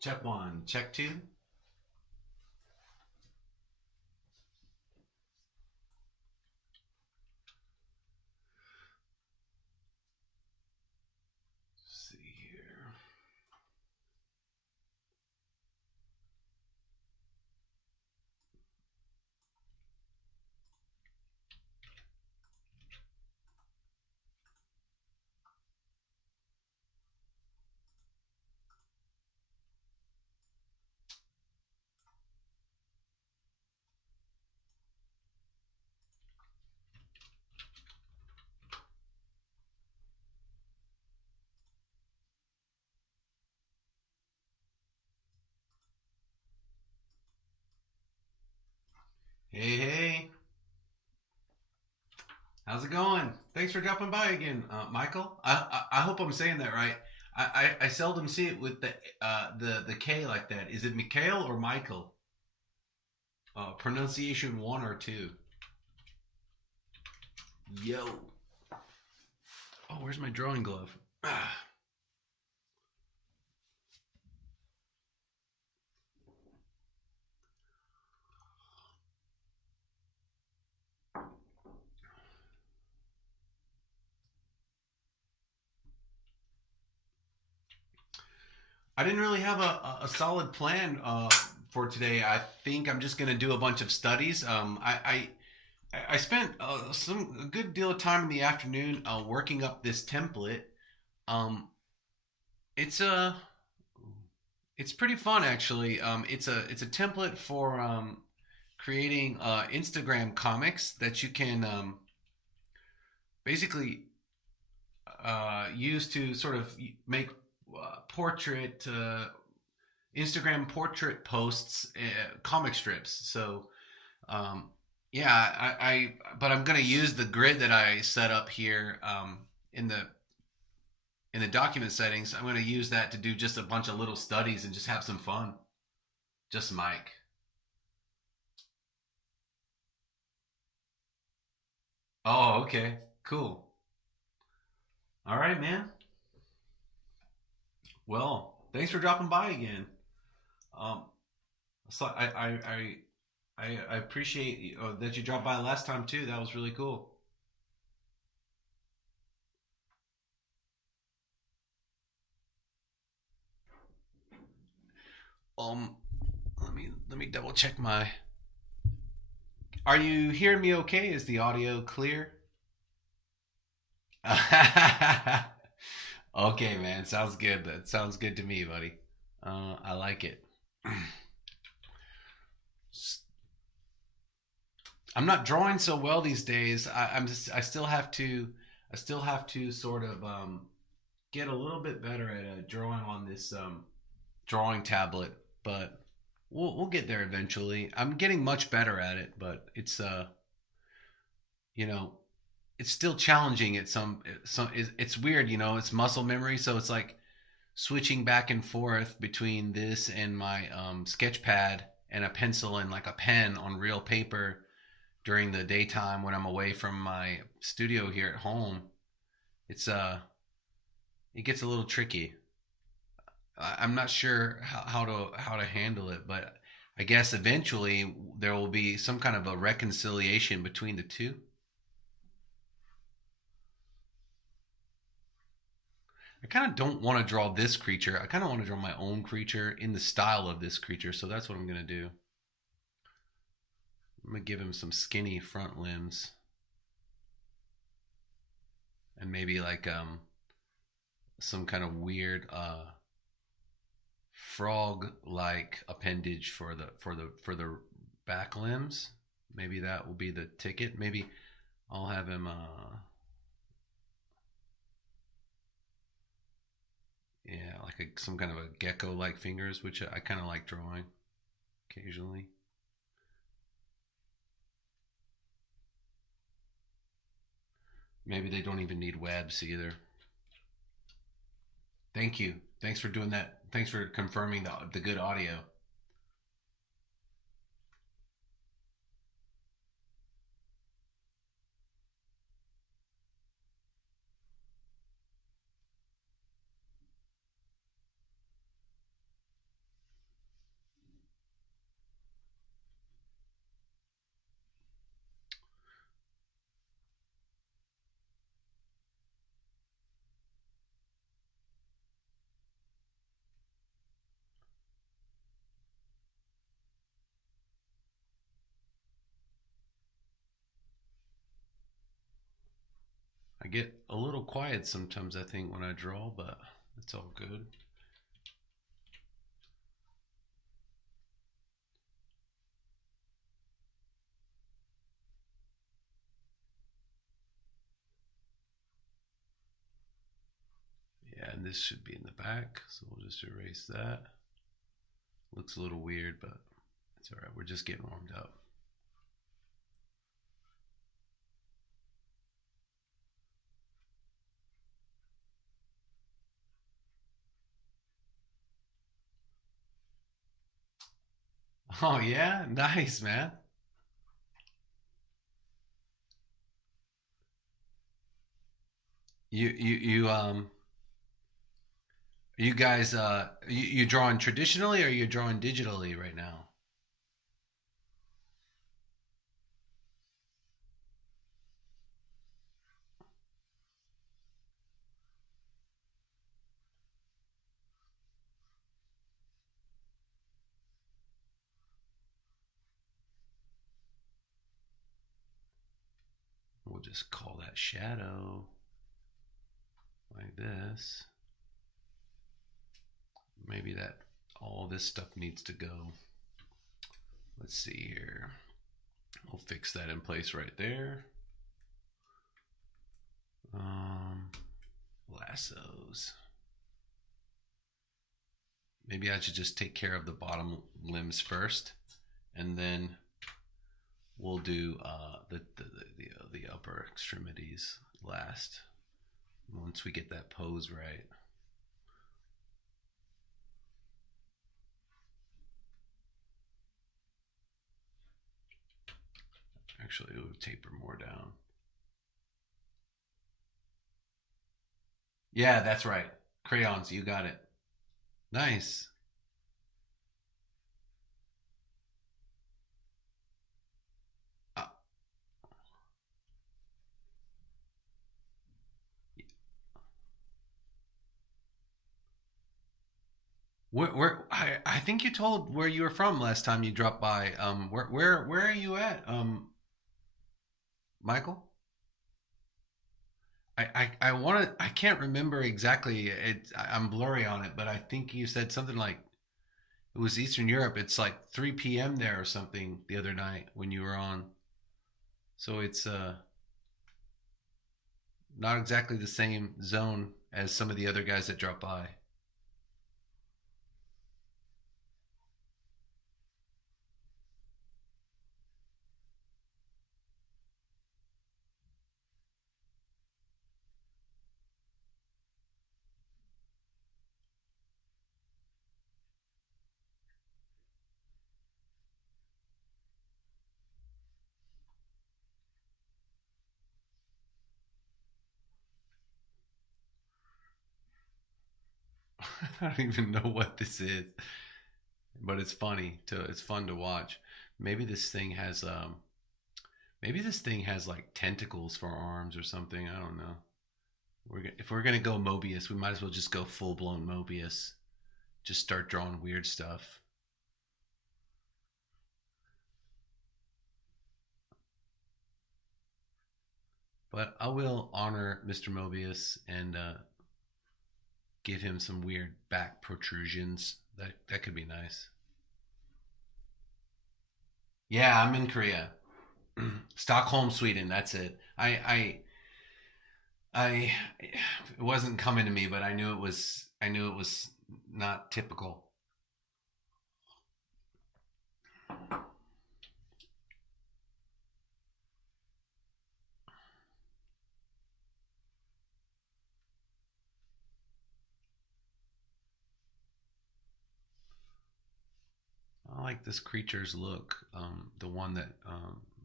Check one, check two. Let's see here. Hey, hey. How's it going? Thanks for dropping by again, Michael. I hope I'm saying that right. I seldom see it with the K like that. Is it Mikhail or Michael? Pronunciation one or two? Yo. Oh, where's my drawing glove? I didn't really have a solid plan for today. I think I'm just gonna do a bunch of studies. I spent a good deal of time in the afternoon working up this template. Um, it's a it's pretty fun actually. It's a template for creating Instagram comics that you can basically use to sort of make portrait Instagram portrait posts, comic strips. So um, yeah, but I'm gonna use the grid that I set up here in the document settings. I'm gonna use that to do just a bunch of little studies and just have some fun. Just Mike. Oh, okay, cool. All right, man. Well, thanks for dropping by again. Um, so I appreciate that you dropped by last time too. That was really cool. Um, let me double check my. Are you hearing me okay? Is the audio clear? Okay, man. Sounds good. That sounds good to me, buddy. I like it. I'm not drawing so well these days. I still have to sort of get a little bit better at drawing on this drawing tablet, but we'll get there eventually. I'm getting much better at it, but it's you know it's still challenging at some. It's weird, It's muscle memory, so it's like switching back and forth between this and my sketch pad and a pencil and like a pen on real paper during the daytime when I'm away from my studio here at home. It's it gets a little tricky. I'm not sure how to handle it, but I guess eventually there will be some kind of a reconciliation between the two. I kind of don't want to draw this creature. I kind of want to draw my own creature in the style of this creature, so that's what I'm gonna do. I'm gonna give him some skinny front limbs and maybe like some kind of weird frog like appendage for the back limbs. Maybe that will be the ticket. Maybe I'll have him yeah, like some kind of a gecko like fingers, which I kind of like drawing occasionally. Maybe they don't even need webs either. Thank you. Thanks for doing that. Thanks for confirming the good audio. I get a little quiet sometimes, I think, when I draw, but it's all good. Yeah, and this should be in the back, so we'll just erase that. Looks a little weird, but it's all right. We're just getting warmed up. Oh yeah, nice man. You you guys you drawing traditionally or you drawing digitally right now? We'll just call that shadow like this. Maybe that all this stuff needs to go. Let's see here. We'll fix that in place right there. Um, lassos. Maybe I should just take care of the bottom limbs first, and then we'll do the upper extremities last. Once we get that pose right. Actually, it would taper more down. Yeah, that's right. Crayons, you got it. Nice. Uh, I think you told where you were from last time you dropped by. Where are you at, Michael? I want to. I can't remember exactly. I'm blurry on it, but I think you said something like it was Eastern Europe. It's like 3 p.m. there or something the other night when you were on. So it's not exactly the same zone as some of the other guys that drop by. I don't even know what this is, but it's funny to. It's fun to watch. Maybe this thing has maybe this thing has like tentacles for arms or something. I don't know. If we're gonna go Mobius, we might as well just go full blown Mobius. Just start drawing weird stuff. But I will honor Mr. Mobius and give him some weird back protrusions. That could be nice. Yeah, I'm in Korea, Stockholm, Sweden. That's it. I it wasn't coming to me, but I knew it was. I knew it was not typical. I like this creature's look. The one that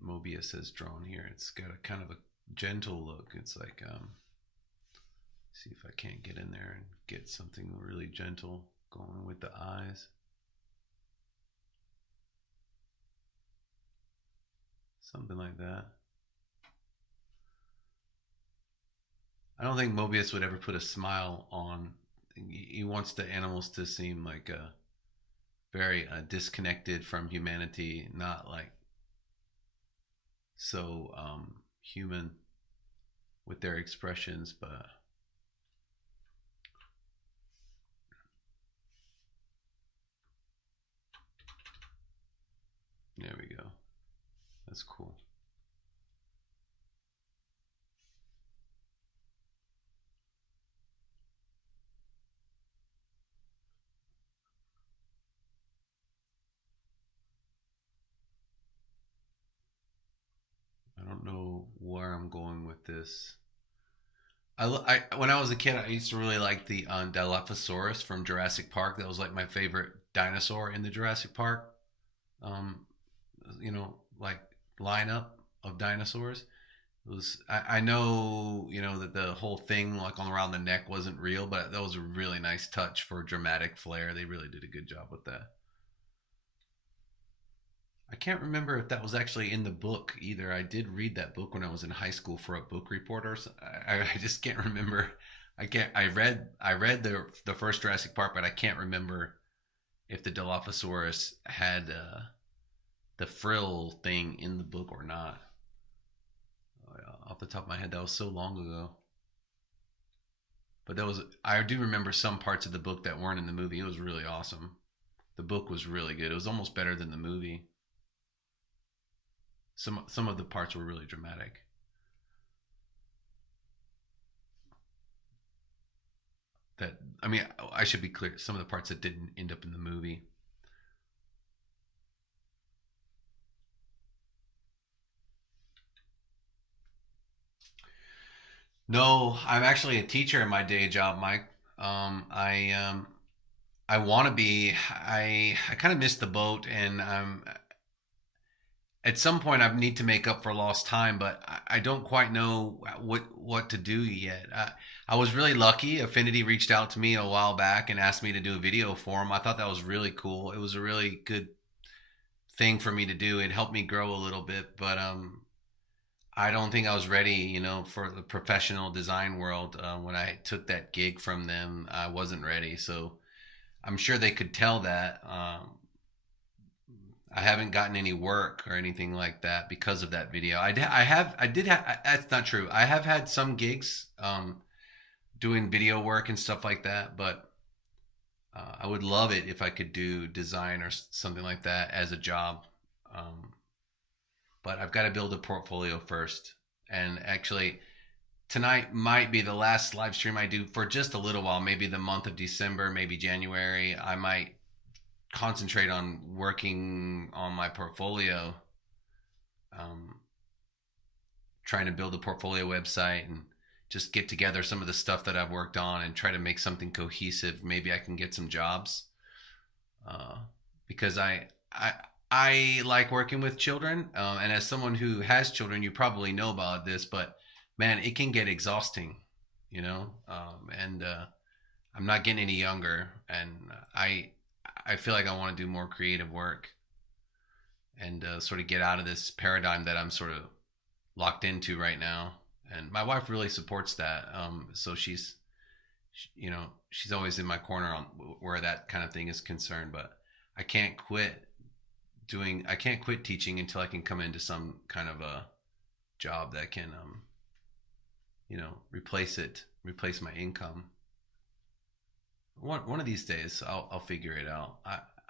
Mobius has drawn here. It's got a kind of a gentle look. It's like see if I can't get in there and get something really gentle going with the eyes. Something like that. I don't think Mobius would ever put a smile on. He wants the animals to seem like very disconnected from humanity, not like so human. with their expressions. But there we go. That's cool. I don't know where I'm going with this. When I was a kid, I used to really like the Dilophosaurus from Jurassic Park. That was like my favorite dinosaur in the Jurassic Park, um, like lineup of dinosaurs. It was I know that the whole thing like on around the neck wasn't real, but that was a really nice touch for dramatic flair. They really did a good job with that. I can't remember if that was actually in the book either. I did read that book when I was in high school for a book report, or I just can't remember. I can't. I read the first Jurassic Park, but I can't remember if the Dilophosaurus had the frill thing in the book or not. Off the top of my head, that was so long ago. But that was I do remember some parts of the book that weren't in the movie. It was really awesome. The book was really good. It was almost better than the movie. Some of the parts were really dramatic. That I mean, I should be clear. Some of the parts that didn't end up in the movie. No, I'm actually a teacher in my day job, Mike. I want to be. I kind of missed the boat, and at some point I need to make up for lost time, but I don't quite know what to do yet. I was really lucky. Affinity reached out to me a while back and asked me to do a video for them. I thought that was really cool. It was a really good thing for me to do. It helped me grow a little bit, but I don't think I was ready, for the professional design world. When I took that gig from them, I wasn't ready. So I'm sure they could tell that. I haven't gotten any work or anything like that because of that video. I did have. That's not true. I have had some gigs doing video work and stuff like that, but I would love it if I could do design or something like that as a job. Um, but I've got to build a portfolio first. And actually, tonight might be the last live stream I do for just a little while, maybe the month of December, maybe January. I might concentrate on working on my portfolio, um, trying to build a portfolio website and just get together some of the stuff that I've worked on and try to make something cohesive. Maybe I can get some jobs uh, because I like working with children, and as someone who has children, you probably know about this, but man, it can get exhausting, and I'm not getting any younger, and I feel like I want to do more creative work and sort of get out of this paradigm that I'm sort of locked into right now. And my wife really supports that. So she's always in my corner on where that kind of thing is concerned. But I can't quit I can't quit teaching until I can come into some kind of a job that can, replace my income. One of these days, I'll figure it out.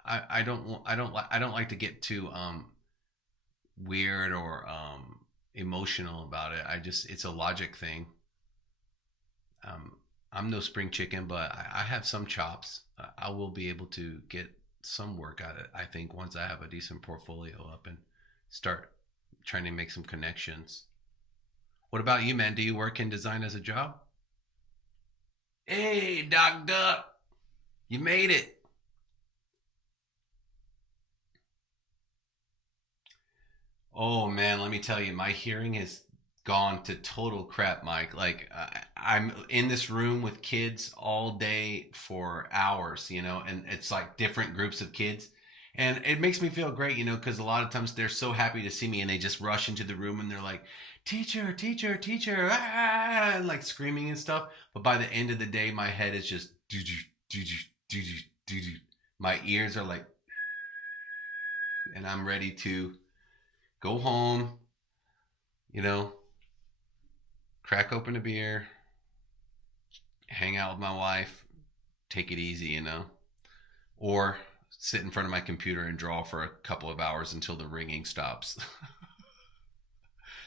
I don't like to get too weird or emotional about it. It's a logic thing. Um, I'm no spring chicken, but I have some chops. I will be able to get some work at it. I think once I have a decent portfolio up and start trying to make some connections. What about you, man? Do you work in design as a job? Hey, Doc Duck, you made it. Oh man, let me tell you, my hearing has gone to total crap, Mike. Like I'm in this room with kids all day for hours, and it's like different groups of kids. And it makes me feel great, because a lot of times they're so happy to see me and they just rush into the room and they're like, teacher, teacher, teacher, ah, and like screaming and stuff. But by the end of the day, my head is just doo doo doo doo doo doo doo. My ears are like, and I'm ready to go home, you know, crack open a beer, hang out with my wife, take it easy, or sit in front of my computer and draw for a couple of hours until the ringing stops.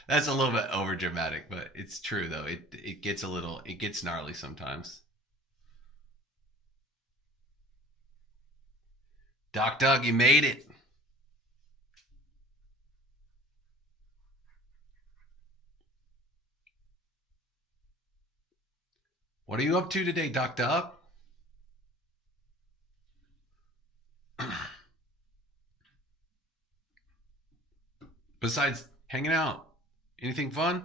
That's a little bit over dramatic, but it's true though. It gets gnarly sometimes. Doc Doug, you made it. What are you up to today, Doc Doug? Besides hanging out, anything fun?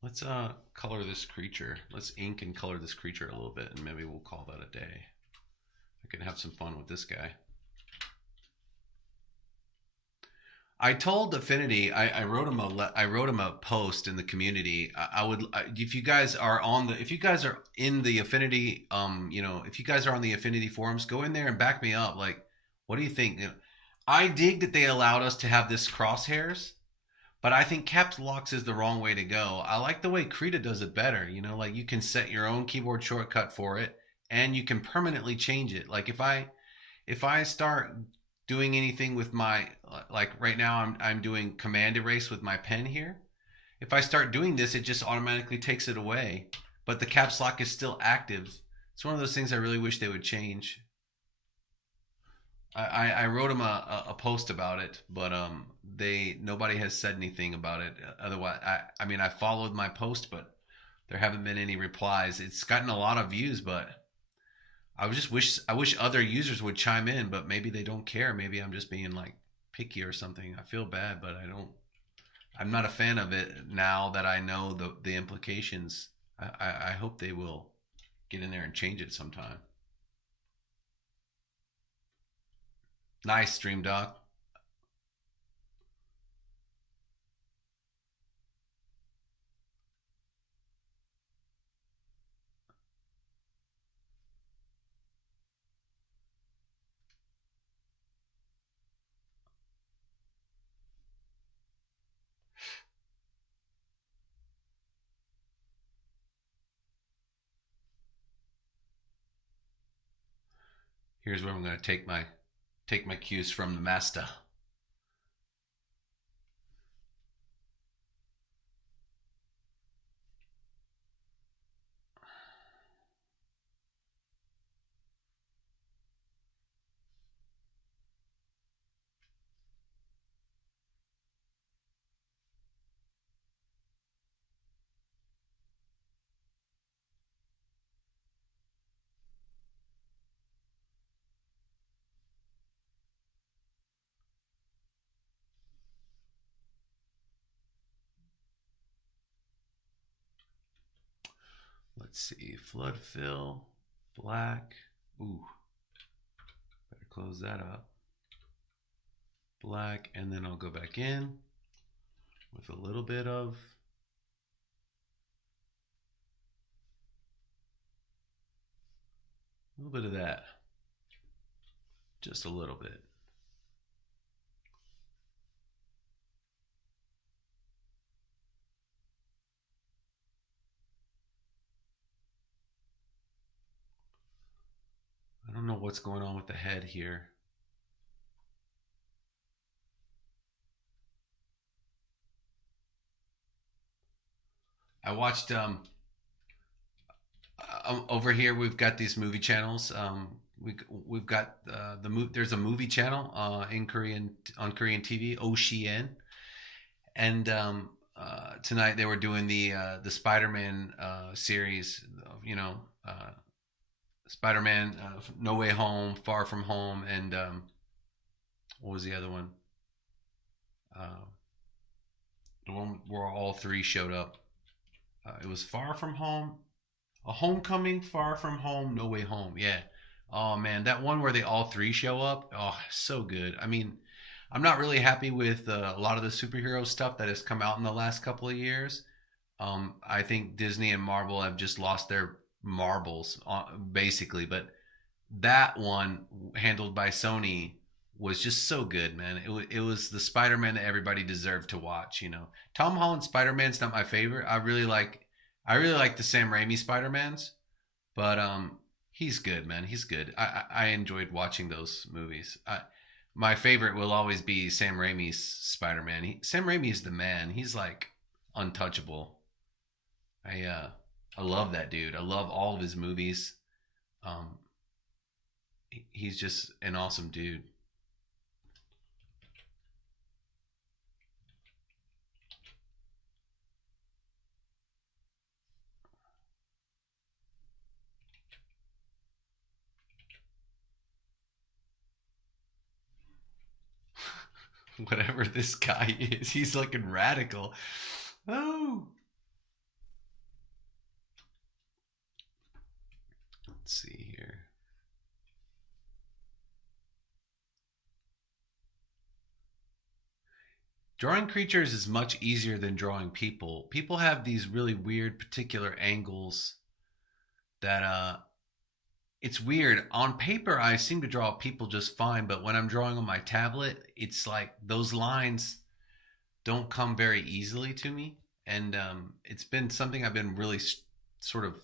Let's color this creature. Let's ink and color this creature a little bit, and maybe we'll call that a day. I can have some fun with this guy. I told Affinity, I wrote him I wrote him a post in the community. If you guys are if you guys are in the Affinity, if you guys are on the Affinity forums, go in there and back me up. Like, what do you think? I dig that they allowed us to have this crosshairs, but I think caps locks is the wrong way to go. I like the way Krita does it better. Like you can set your own keyboard shortcut for it, and you can permanently change it. Like if I start doing anything with my, like right now I'm doing command erase with my pen here. If I start doing this, it just automatically takes it away, but the caps lock is still active. It's one of those things I really wish they would change. I wrote them a post about it, but they nobody has said anything about it. Otherwise, I mean I followed my post, but there haven't been any replies. It's gotten a lot of views, but I wish other users would chime in, but maybe they don't care. Maybe I'm just being like picky or something. I feel bad, but I'm not a fan of it now that I know the implications. I hope they will get in there and change it sometime. Nice stream doc. Here's where I'm going to take my cues from the master. Let's see, flood fill, black. Ooh, better close that up. Black, and then I'll go back in with a little bit of that. Just a little bit. I don't know what's going on with the head here. I watched over here we've got these movie channels. We've got there's a movie channel in Korean on Korean TV, OCN, and tonight they were doing the Spider-Man series. Uh, Spider-Man, No Way Home, Far From Home, and what was the other one? Uh, the one where all three showed up. It was Far From Home, A Homecoming, Far From Home, No Way Home. Yeah. Oh man, that one where they all three show up. Oh, so good. I mean, I'm not really happy with a lot of the superhero stuff that has come out in the last couple of years. I think Disney and Marvel have just lost their marbles, basically. But that one, handled by Sony, was just so good, man. It was the Spider-Man that everybody deserved to watch. Tom Holland Spider-Man's not my favorite. I really like the Sam Raimi Spider-Mans, but he's good, man. He's good. I enjoyed watching those movies. My favorite will always be Sam Raimi's Spider-Man. Sam Raimi is the man. He's like untouchable. I uh, I love that dude. I love all of his movies. Um, he's just an awesome dude. Whatever this guy is, he's looking radical. Oh, let's see here. Drawing creatures is much easier than drawing people. People have these really weird particular angles that it's weird. On paper I seem to draw people just fine, but when I'm drawing on my tablet, it's like those lines don't come very easily to me. And it's been something I've been really sort of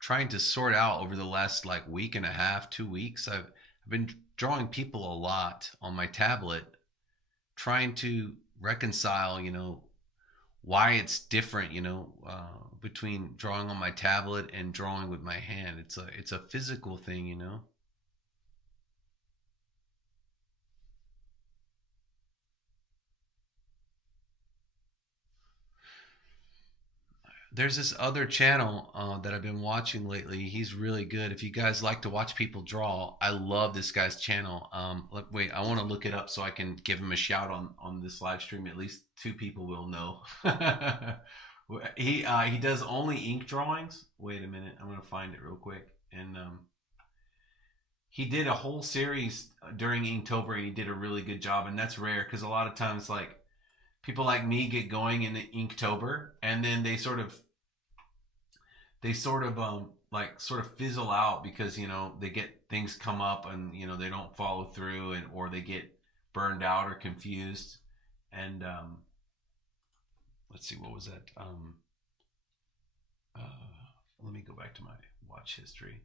trying to sort out over the last like week and a half, 2 weeks. I've been drawing people a lot on my tablet, trying to reconcile, why it's different, between drawing on my tablet and drawing with my hand. It's a physical thing. There's this other channel that I've been watching lately. He's really good. If you guys like to watch people draw, I love this guy's channel. Wait, I want to look it up so I can give him a shout on this live stream. At least two people will know. He does only ink drawings. Wait a minute, I'm gonna find it real quick. And he did a whole series during Inktober, and he did a really good job. And that's rare because a lot of times, like people like me get going in Inktober, and then they sort of like sort of fizzle out because they get things come up, and they don't follow through, and or they get burned out or confused. And let's see, what was that? Uh, Let me go back to my watch history.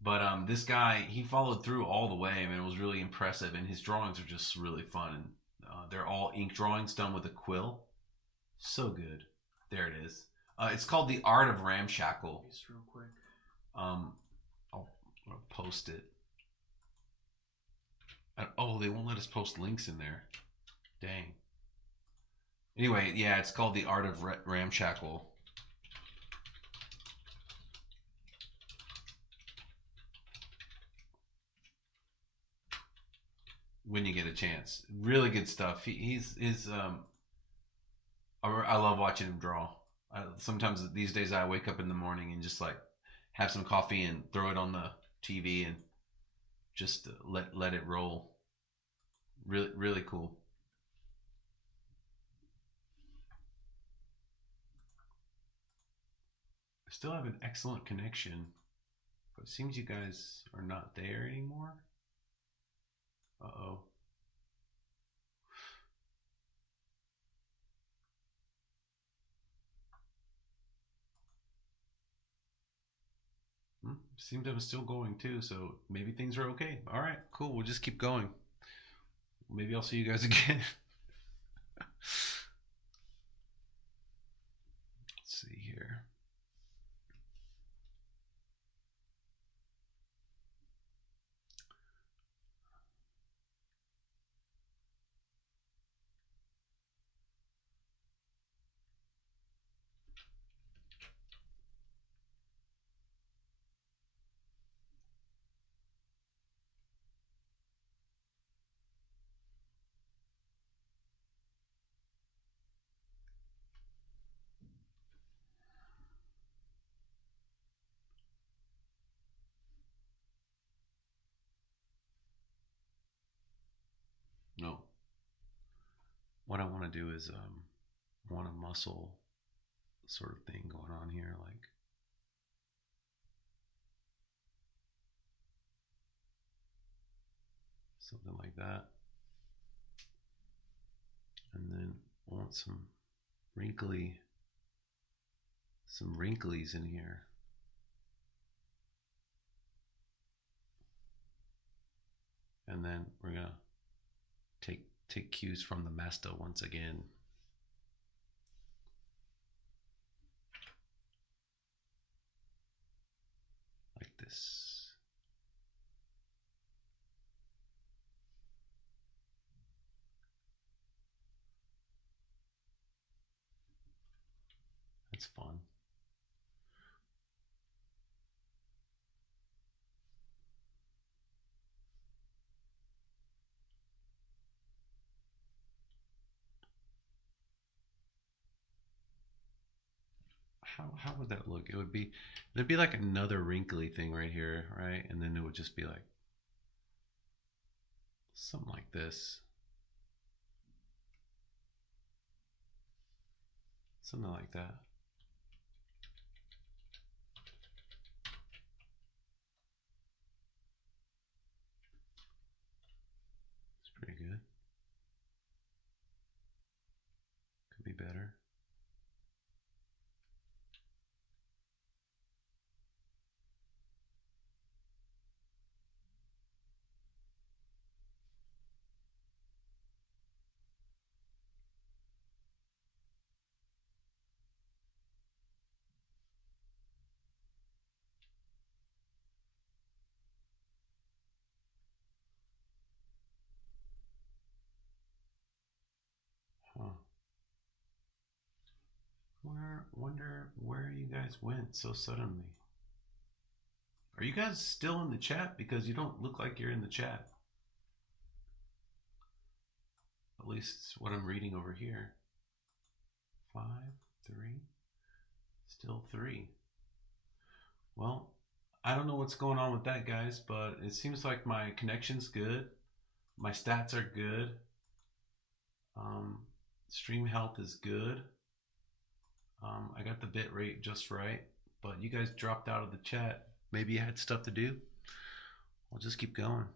But this guy, he followed through all the way. I mean, it was really impressive, and his drawings are just really fun. And they're all ink drawings done with a quill. So good. There it is. It's called The Art of Ramshackle. Just real quick. Um, I'll post it. Oh, they won't let us post links in there. Dang. Anyway, yeah, it's called The Art of Ramshackle. When you get a chance, really good stuff. He's I love watching him draw. Sometimes these days I wake up in the morning and just like have some coffee and throw it on the TV and just let it roll. Really really cool. I still have an excellent connection, but it seems you guys are not there anymore. Uh oh. Seems I'm still going too, so maybe things are okay. All right, cool. We'll just keep going. Maybe I'll see you guys again. Let's see here. No, what I want to do is I want to muscle sort of thing going on here, like something like that. And then I want some wrinklies in here. And then we're gonna take cues from the master once again. Like this. That's fun. How would that look? There'd be like another wrinkly thing right here, right? And then it would just be like something like this. Something like that. It's pretty good. Could be better. Huh. Wonder where you guys went so suddenly. Are you guys still in the chat? Because you don't look like you're in the chat. At least what I'm reading over here. 5, 3, still 3. Well, I don't know what's going on with that, guys, but it seems like my connection's good. My stats are good. Stream health is good. I got the bit rate just right, but you guys dropped out of the chat. Maybe you had stuff to do. We'll just keep going.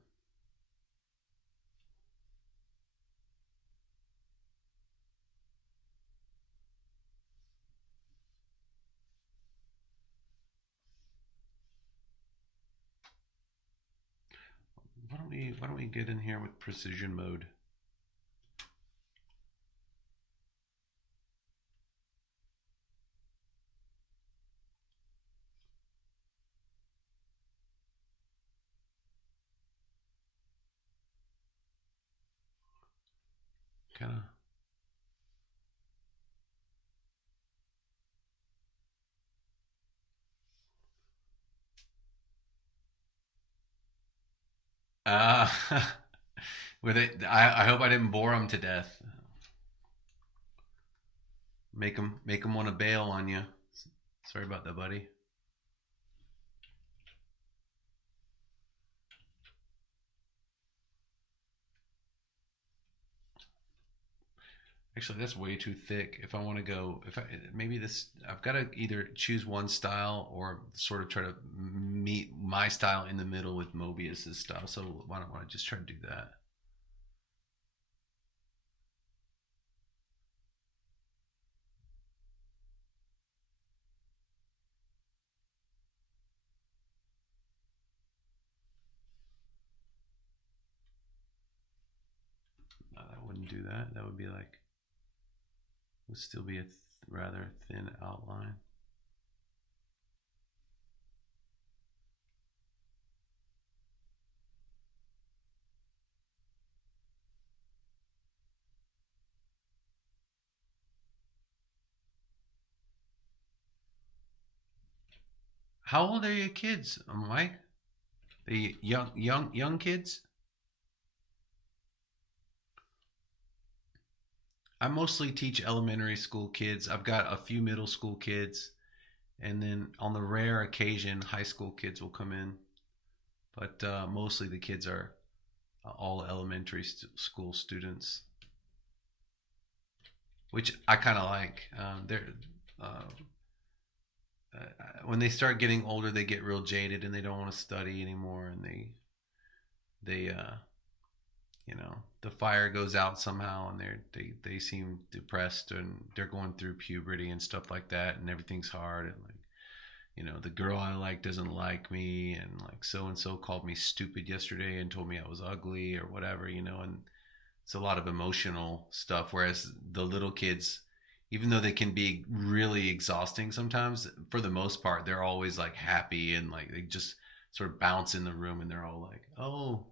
Why don't we get in here with precision mode? Kind of. Uh, with it, I hope I didn't bore them to death. Make them want to bail on you. Sorry about that, buddy. Actually, that's way too thick. If I want to go, if I maybe this, I've got to either choose one style or sort of try to meet my style in the middle with Mobius's style. So why don't I just try to do that? No, that wouldn't do that. That would be like, would still be a rather thin outline. How old are your kids, Mike? The young kids? I mostly teach elementary school kids. I've got a few middle school kids, and then on the rare occasion, high school kids will come in. But mostly the kids are all elementary school students, which I kind of like. uh, when they start getting older, they get real jaded and they don't want to study anymore, and they the fire goes out somehow, and they seem depressed, and they're going through puberty and stuff like that, and everything's hard, and like the girl I like doesn't like me, and like so and so called me stupid yesterday and told me I was ugly or whatever, and it's a lot of emotional stuff. Whereas the little kids, even though they can be really exhausting sometimes, for the most part, they're always like happy and like they just sort of bounce in the room and they're all like, oh,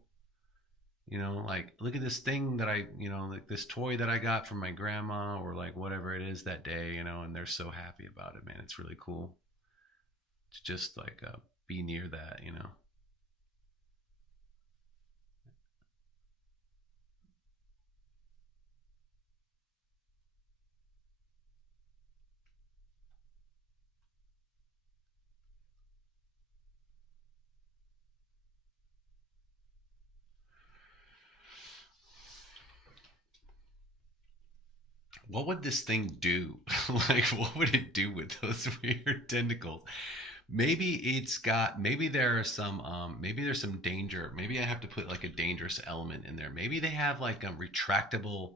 like look at this thing that like this toy that I got from my grandma or like whatever it is that day, and they're so happy about it, man. It's really cool to just like be near that. What would this thing do? Like, what would it do with those weird tentacles? Maybe there are maybe there's some danger. Maybe I have to put like a dangerous element in there. Maybe they have like a retractable,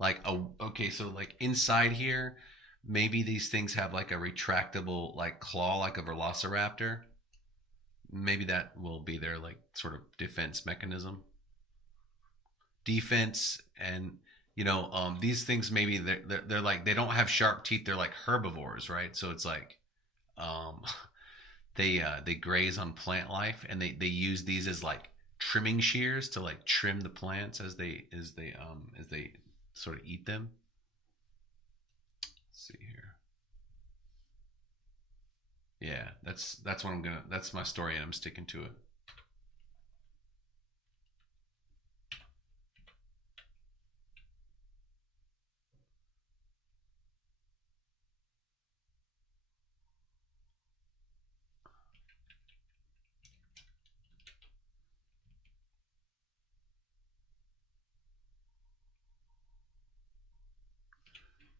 like a okay, so like inside here, maybe these things have like a retractable like claw like a velociraptor. Maybe that will be their like sort of defense mechanism. Defense, and these things, maybe they're like they don't have sharp teeth, they're like herbivores, right? So it's like um they graze on plant life, and they use these as like trimming shears to like trim the plants as they sort of eat them. Let's see here. Yeah, that's what that's my story, and I'm sticking to it.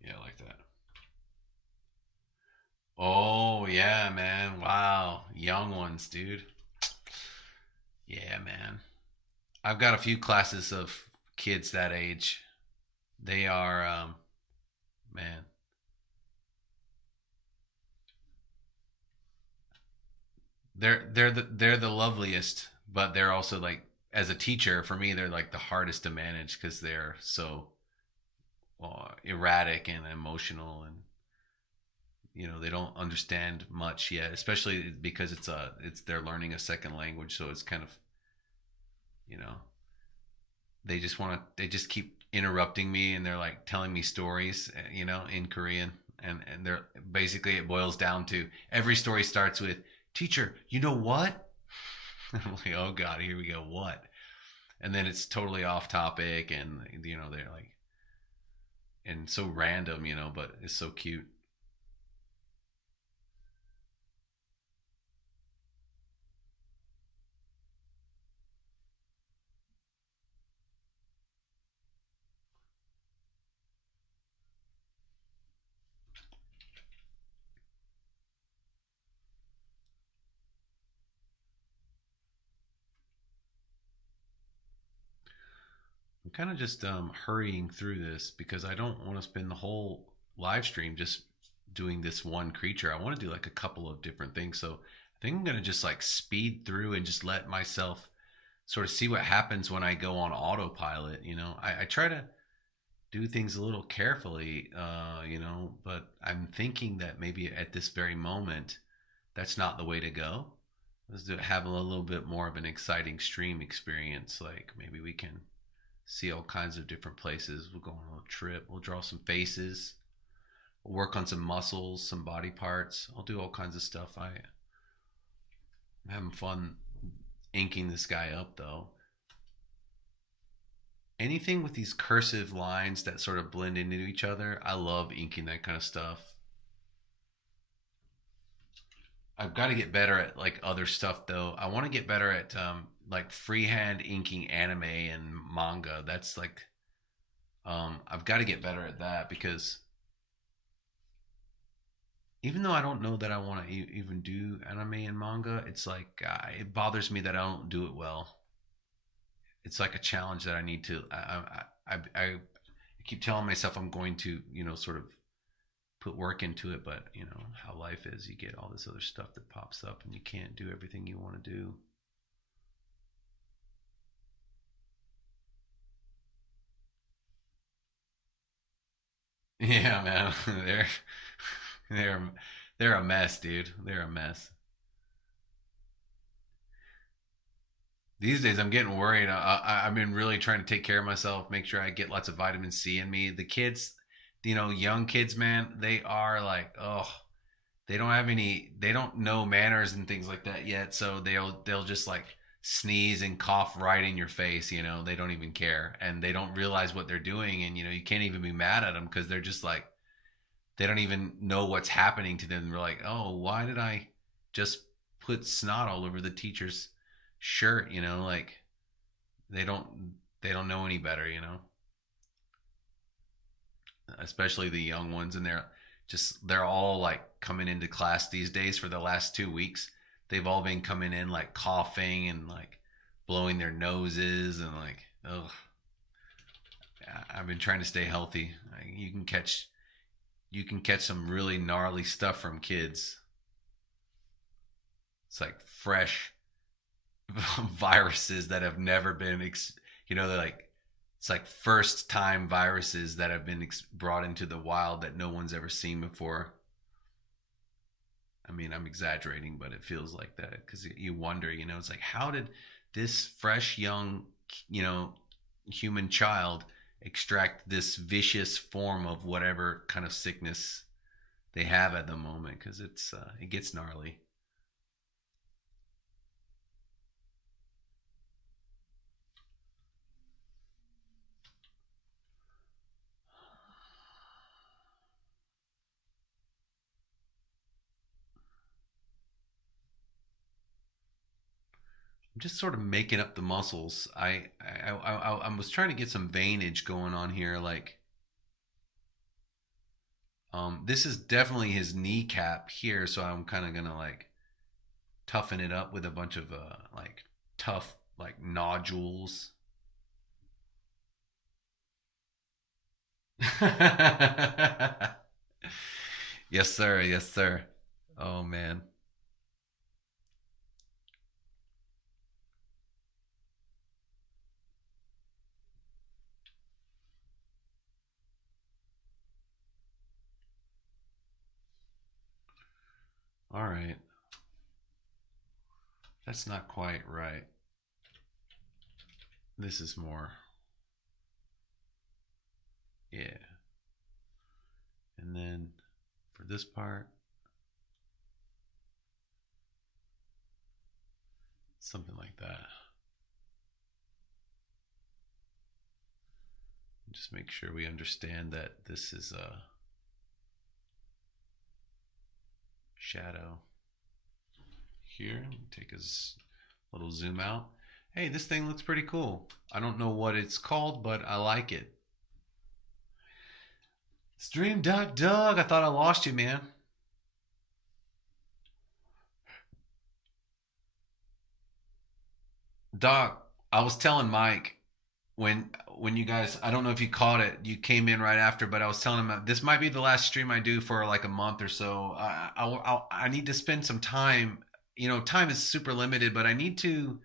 Yeah, I like that. Oh yeah, man. Wow. Young ones, dude. Yeah, man. I've got a few classes of kids that age. They are man, they're the loveliest, but they're also like, as a teacher for me, they're like the hardest to manage because they're so erratic and emotional, and they don't understand much yet, especially because it's they're learning a second language, so it's kind of you know they just keep interrupting me, and they're like telling me stories, in Korean, and they're basically, it boils down to every story starts with, teacher, you know what? I'm like, oh god, here we go, what? And then it's totally off topic, and they're like, and so random, but it's so cute. I'm kind of just hurrying through this because I don't want to spend the whole live stream just doing this one creature. I want to do like a couple of different things. So I think I'm going to just like speed through and just let myself sort of see what happens when I go on autopilot. I try to do things a little carefully, but I'm thinking that maybe at this very moment, that's not the way to go. Let's have a little bit more of an exciting stream experience. Like maybe we can see all kinds of different places. We'll go on a little trip. We'll draw some faces. We'll work on some muscles, some body parts. I'll do all kinds of stuff. I'm having fun inking this guy up, though. Anything with these cursive lines that sort of blend into each other, I love inking that kind of stuff. I've got to get better at like other stuff though. I want to get better at like freehand inking anime and manga. That's like I've got to get better at that because even though I don't know that I want to even do anime and manga, it's like it bothers me that I don't do it well. It's like a challenge that I need to. I keep telling myself I'm going to, sort of put work into it, but how life is. You get all this other stuff that pops up, and you can't do everything you want to do. Yeah, man, they're they're a mess, dude. They're a mess. These days, I'm getting worried. I've been really trying to take care of myself, make sure I get lots of vitamin C in me. The kids, young kids, man, they are like, oh, they don't know manners and things like that yet. So they'll just like sneeze and cough right in your face. They don't even care, and they don't realize what they're doing. And you can't even be mad at them because they're just like they don't even know what's happening to them. They're like, oh, why did I just put snot all over the teacher's shirt? Like they don't they don't know any better. Especially the young ones, and they're all like coming into class these days for the last 2 weeks. They've all been coming in like coughing and like blowing their noses and like, oh, I've been trying to stay healthy. You can catch some really gnarly stuff from kids. It's like fresh viruses that have never been they're like it's like first time viruses that have been brought into the wild that no one's ever seen before. I mean, I'm exaggerating, but it feels like that because you wonder, it's like, how did this fresh young, you know human child extract this vicious form of whatever kind of sickness they have at the moment? Because it gets gnarly. I'm just sort of making up the muscles. I was trying to get some veinage going on here. Like, this is definitely his kneecap here, so I'm kind of gonna like toughen it up with a bunch of like tough like nodules. Yes, sir. Yes, sir. Oh man. All right. That's not quite right. This is more. Yeah. And then for this part, something like that. Just make sure we understand that this is a shadow here. Take a little zoom out. Hey, this thing looks pretty cool. I don't know what it's called, but I like it. Stream Duck Doug, I thought I lost you, man. Doc, I was telling Mike when you guys, I don't know if you caught it, you came in right after, but I was telling him this might be the last stream I do for like a month or so. I need to spend some time. Time is super limited, but I need to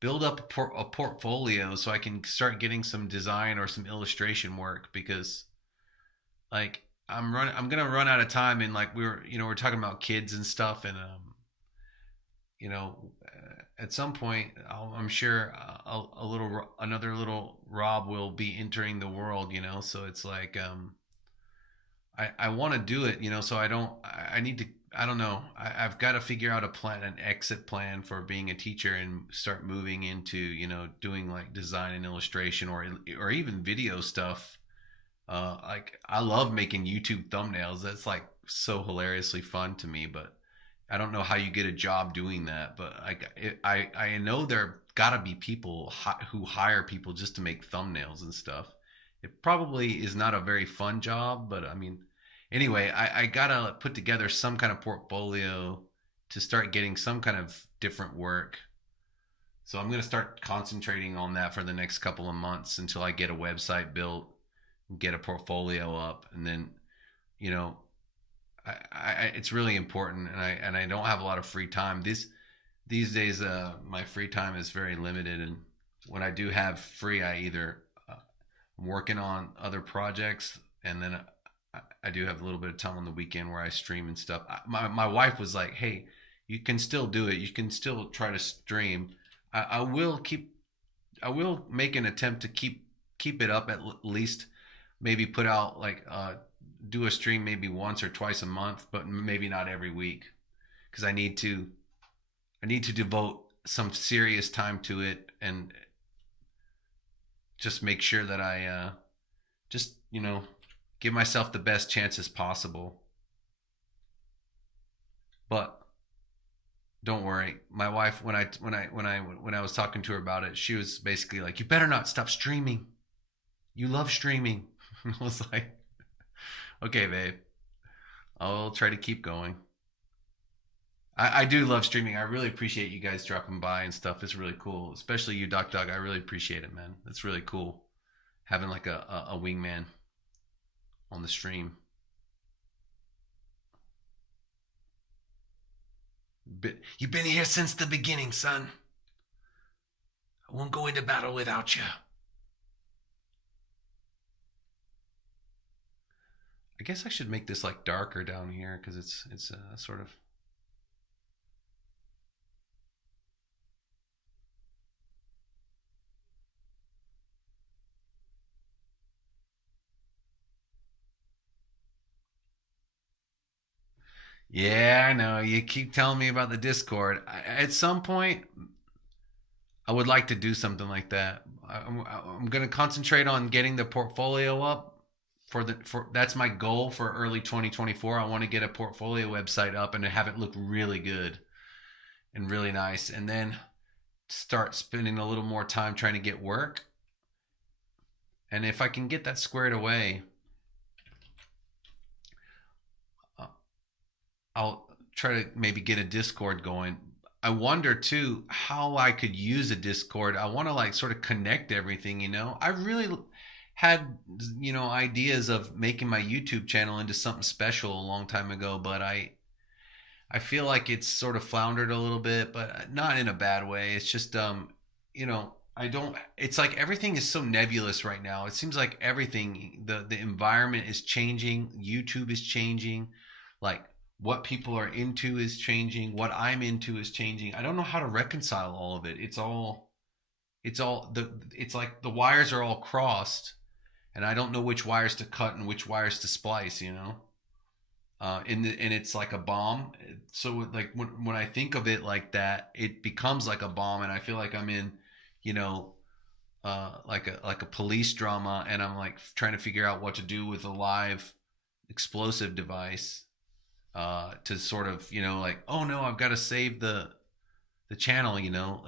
build up a portfolio so I can start getting some design or some illustration work because like I'm gonna run out of time, and like we're talking about kids and stuff, and you know, at some point, I'm sure another little Rob will be entering the world. So it's like I want to do it. So I don't. I need to. I don't know. I've got to figure out an exit plan for being a teacher and start moving into doing like design and illustration or even video stuff. Like I love making YouTube thumbnails. That's like so hilariously fun to me, but I don't know how you get a job doing that, but I know there gotta be people who hire people just to make thumbnails and stuff. It probably is not a very fun job, but I mean, Anyway, I gotta put together some kind of portfolio to start getting some kind of different work. So I'm gonna start concentrating on that for the next couple of months until I get a website built, get a portfolio up, and then you know it's really important, and I don't have a lot of free time. These days, my free time is very limited, and when I do have free, I either I'm working on other projects, and then I do have a little bit of time on the weekend where I stream and stuff. My wife was like, "Hey, you can still do it. You can still try to stream. I will keep. I will make an attempt to keep it up at least. Maybe put out like do a stream maybe once or twice a month, but maybe not every week because I need to devote some serious time to it and just make sure that I just give myself the best chances possible. But don't worry, my wife when I was talking to her about it, she was basically like, "You better not stop streaming. You love streaming." I was like, "Okay, babe, I'll try to keep going." I do love streaming. I really appreciate you guys dropping by and stuff. It's really cool, especially you, Doc Dog. I really appreciate it, man. It's really cool having like a wingman on the stream. But you've been here since the beginning, son. I won't go into battle without you. I guess I should make this like darker down here because it's sort of. Yeah, I know. You keep telling me about the Discord. At some point, I would like to do something like that. I'm going to concentrate on getting the portfolio up for that's my goal for early 2024. I want to get a portfolio website up and have it look really good and really nice, and then start spending a little more time trying to get work. And if I can get that squared away, uh, I'll try to maybe get a Discord going. I wonder too how I could use a Discord. I want to like sort of connect everything, I really had ideas of making my YouTube channel into something special a long time ago, but I feel like it's sort of floundered a little bit, but not in a bad way. It's just I don't it's like everything is so nebulous right now. It seems like everything the environment is changing, YouTube is changing, like what people are into is changing, what I'm into is changing. I don't know how to reconcile all of it. It's like the wires are all crossed and I don't know which wires to cut and which wires to splice. And it's like a bomb. So like when I think of it like that, it becomes like a bomb, and I feel like I'm in, you know, like a police drama, and I'm like trying to figure out what to do with a live explosive device, to sort of like, oh no, I've got to save the channel.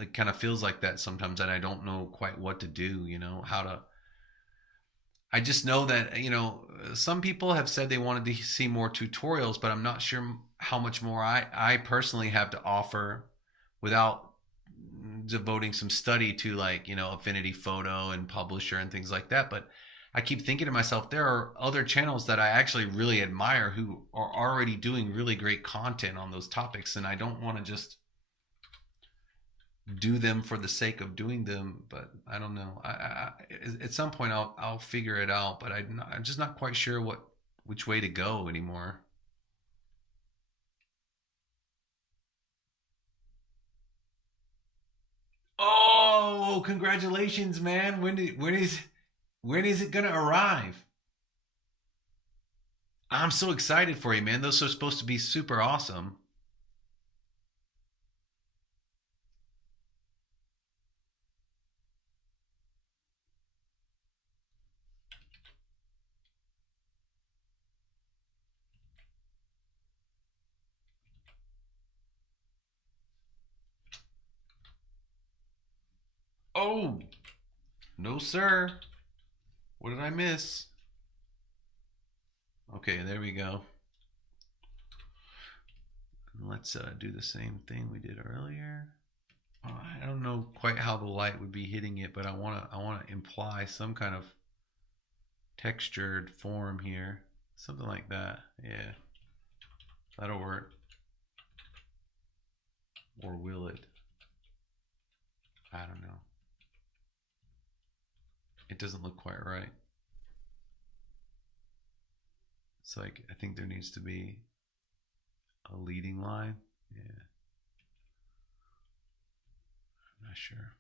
It kind of feels like that sometimes, and I don't know quite what to do. How to I just know that some people have said they wanted to see more tutorials, but I'm not sure how much more I personally have to offer without devoting some study to like Affinity Photo and Publisher and things like that. But I keep thinking to myself, there are other channels that I actually really admire who are already doing really great content on those topics, and I don't want to just do them for the sake of doing them. But I don't know. At some point I'll figure it out, but I'm just not quite sure which way to go anymore. Oh, congratulations, man! When is it gonna arrive? I'm so excited for you, man. Those are supposed to be super awesome. Oh, no, sir. What did I miss? Okay, there we go. Let's do the same thing we did earlier. I don't know quite how the light would be hitting it, but I want to imply some kind of textured form here, something like that. Yeah, that'll work. Or will it? I don't know. It doesn't look quite right. It's like I think there needs to be a leading line. Yeah, I'm not sure.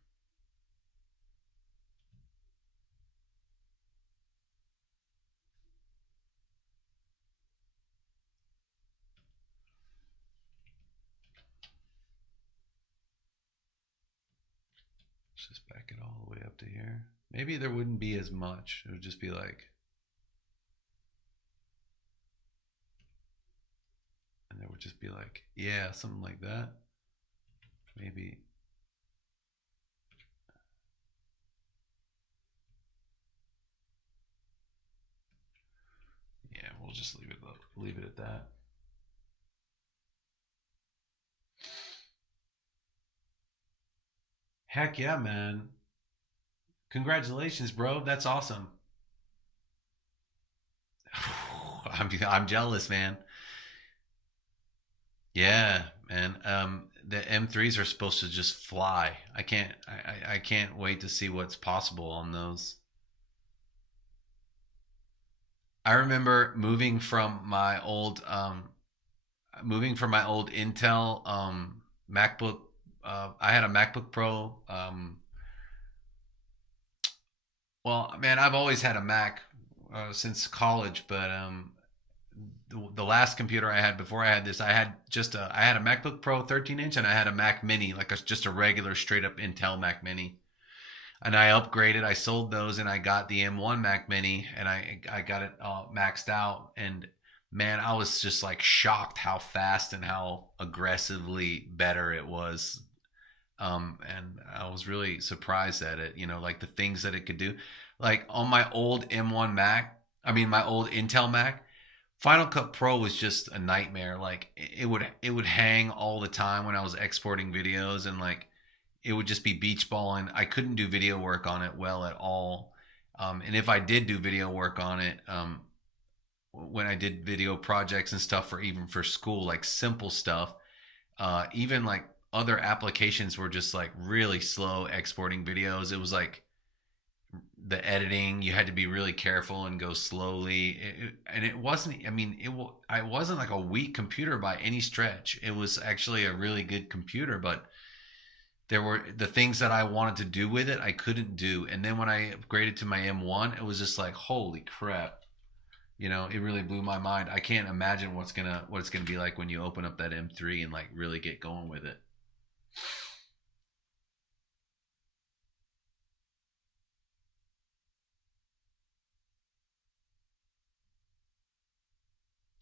Let's just back it all the way up to here. Maybe there wouldn't be as much. It would just be like, and there would just be like, yeah, something like that. Maybe. Yeah, we'll just leave it at that. Heck yeah, man! Congratulations, bro. That's awesome. I'm jealous, man. Yeah, man. The M3s are supposed to just fly. I can't wait to see what's possible on those. I remember moving from my old Intel MacBook. I had a MacBook Pro. Well, man, I've always had a Mac since college, but the last computer I had before I had this, I had a MacBook Pro 13-inch and I had a Mac Mini, like just a regular straight up Intel Mac Mini. And I upgraded. I sold those and I got the M1 Mac Mini and I got it maxed out. And man, I was just like shocked how fast and how aggressively better it was. And I was really surprised at it. You know, like the things that it could do. Like on my old M1 Mac, I mean my old Intel Mac, Final Cut Pro was just a nightmare. Like it would hang all the time when I was exporting videos, and like it would just be beach balling. I couldn't do video work on it well at all. And if I did do video work on it, when I did video projects and stuff for even for school, like simple stuff, even like other applications were just like really slow exporting videos. It was like the editing, you had to be really careful and go slowly. And it wasn't, I mean, I wasn't like a weak computer by any stretch. It was actually a really good computer, but there were the things that I wanted to do with it, I couldn't do. And then when I upgraded to my M1, it was just like, holy crap. You know, it really blew my mind. I can't imagine what it's gonna be like when you open up that M3 and like really get going with it.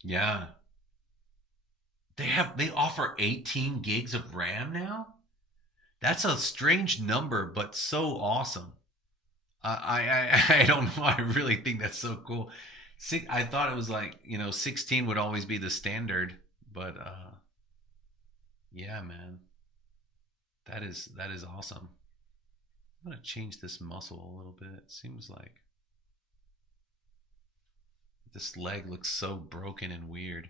Yeah. They offer 18 gigs of RAM now? That's a strange number, but so awesome. I don't know. I really think that's so cool. I thought it was like 16 would always be the standard, but yeah, man, that is awesome. I'm gonna change this muscle a little bit. It seems like this leg looks so broken and weird.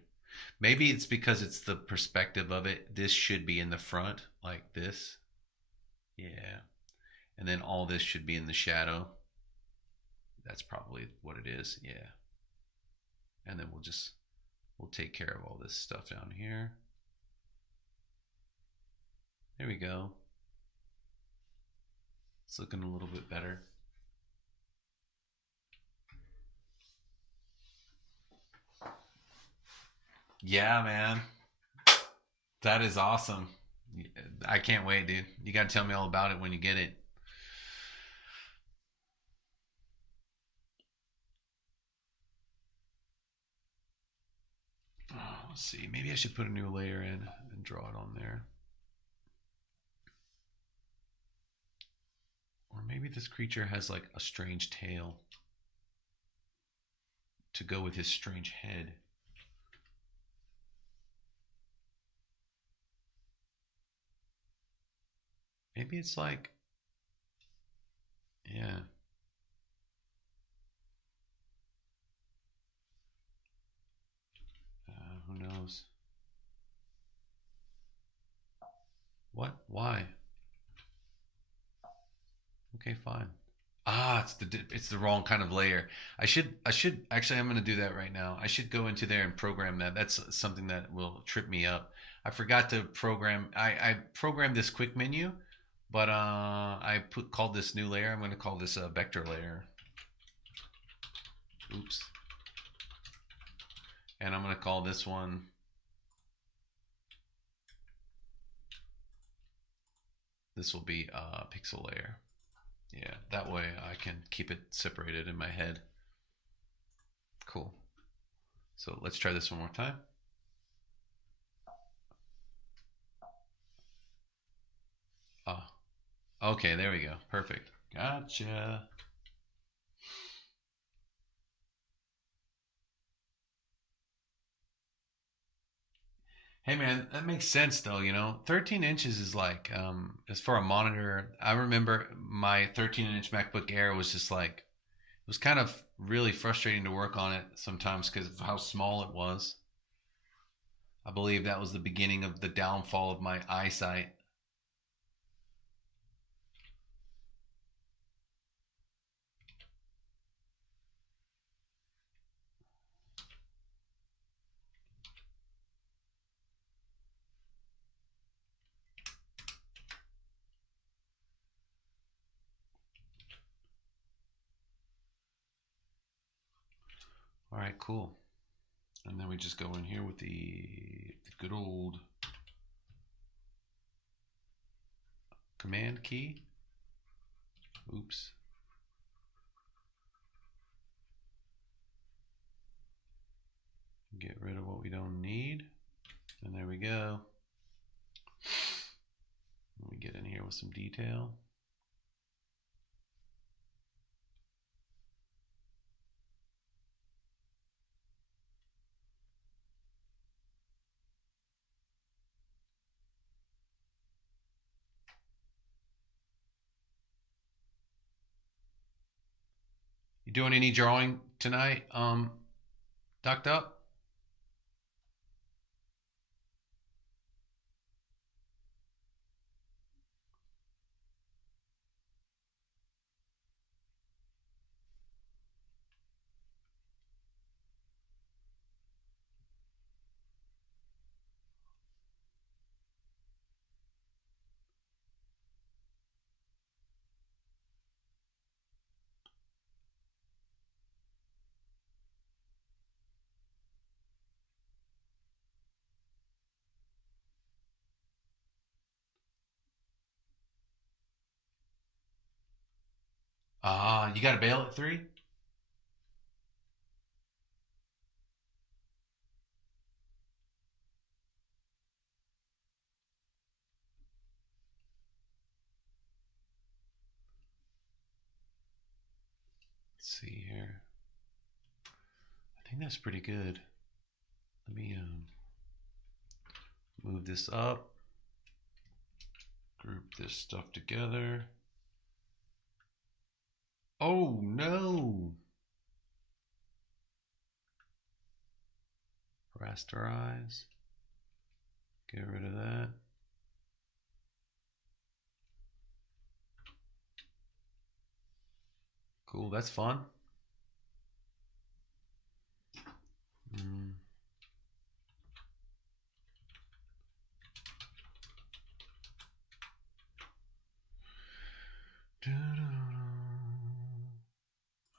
Maybe it's because it's the perspective of it. This should be in the front, like this. Yeah, and then all this should be in the shadow. That's probably what it is. Yeah, and then we'll take care of all this stuff down here. There we go. It's looking a little bit better. Yeah, man. That is awesome. I can't wait, dude. You got to tell me all about it when you get it. Oh, let's see. Maybe I should put a new layer in and draw it on there. Or maybe this creature has like a strange tail. to go with his strange head. Maybe it's like, yeah. Who knows? What? Why? Okay, fine. Ah, it's the wrong kind of layer. I should actually, I'm going to do that right now. I should go into there and program that. That's something that will trip me up. I forgot to program. I programmed this quick menu, but I put called this new layer. I'm going to call this a vector layer. Oops. And I'm going to call this one. This will be a pixel layer. Yeah, that way I can keep it separated in my head. Cool. So let's try this one more time. Oh, okay, there we go. Perfect. Gotcha. Hey man, that makes sense though, 13 inches is like, as for a monitor, I remember my 13-inch MacBook Air was just like, it was kind of really frustrating to work on it sometimes because of how small it was. I believe that was the beginning of the downfall of my eyesight. All right, cool. And then we just go in here with the good old command key. Oops. Get rid of what we don't need. And there we go. Let me get in here with some detail. You doing any drawing tonight, Ducked Up? You got to bail at 3? Let's see here. I think that's pretty good. Let me move this up. Group this stuff together. Oh no! Rasterize. Get rid of that. Cool, that's fun. Mm.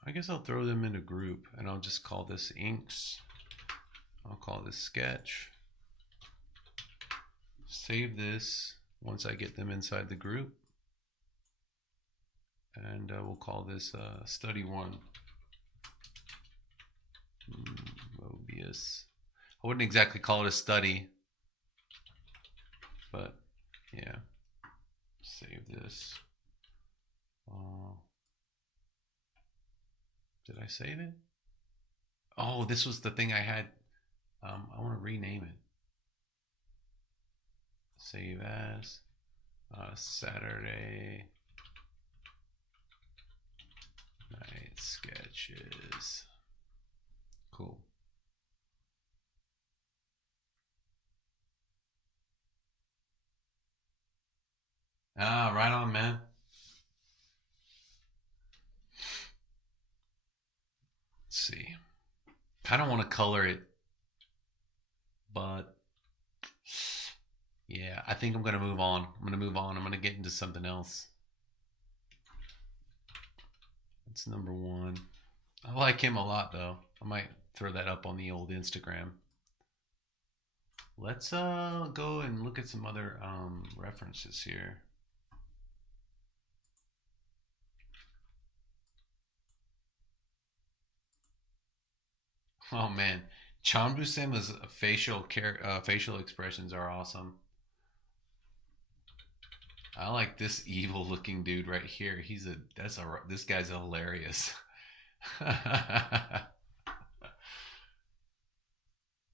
I guess I'll throw them in a group and I'll just call this inks. I'll call this sketch. Save this once I get them inside the group. And we'll call this study 1. Mobius. I wouldn't exactly call it a study, but yeah. Save this. Did I save it? Oh, this was the thing I had. I want to rename it. Save as Saturday night sketches. Cool. Ah, right on, man. Let's see. Kind of want to color it, but yeah, I think I'm gonna move on. I'm gonna move on. I'm gonna get into something else. That's number one. I like him a lot, though. I might throw that up on the old Instagram. Let's go and look at some other references here. Oh man, Chanbusema's facial expressions are awesome. I like this evil looking dude right here. This guy's hilarious.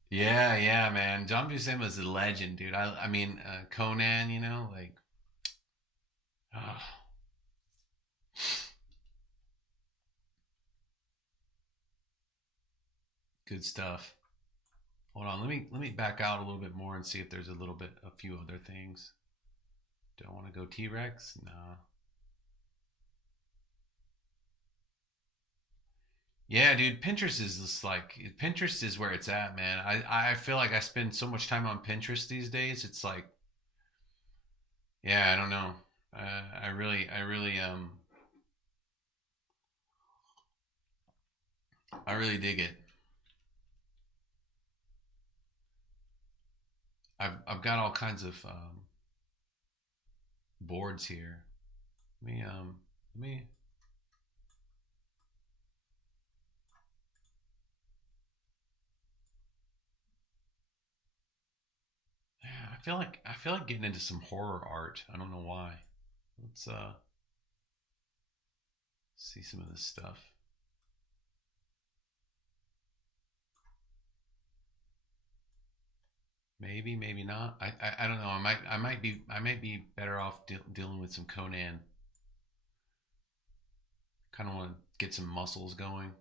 Yeah, yeah, man. John Buscema's a legend, dude. I mean, Conan, like, oh, good stuff. Hold on, let me back out a little bit more and see if there's a few other things. Do I want to go T Rex? No. Yeah, dude, Pinterest is just like Pinterest is where it's at, man. I feel like I spend so much time on Pinterest these days. It's like, yeah, I don't know. I really dig it. I've got all kinds of boards here. Let me. Yeah, I feel like getting into some horror art. I don't know why. Let's see some of this stuff. Maybe, maybe not. I don't know. I might be better off dealing with some Conan. Kind of want to get some muscles going.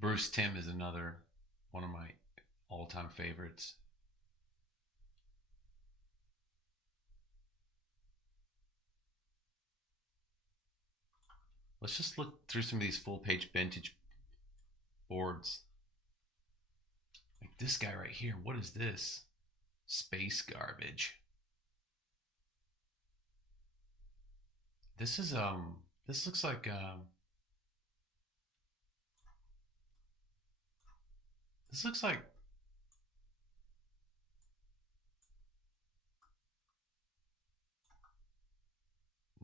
Bruce Timm is another one of my all-time favorites. Let's just look through some of these full-page vintage boards. Like this guy right here. What is this? Space garbage. This is this looks like this looks like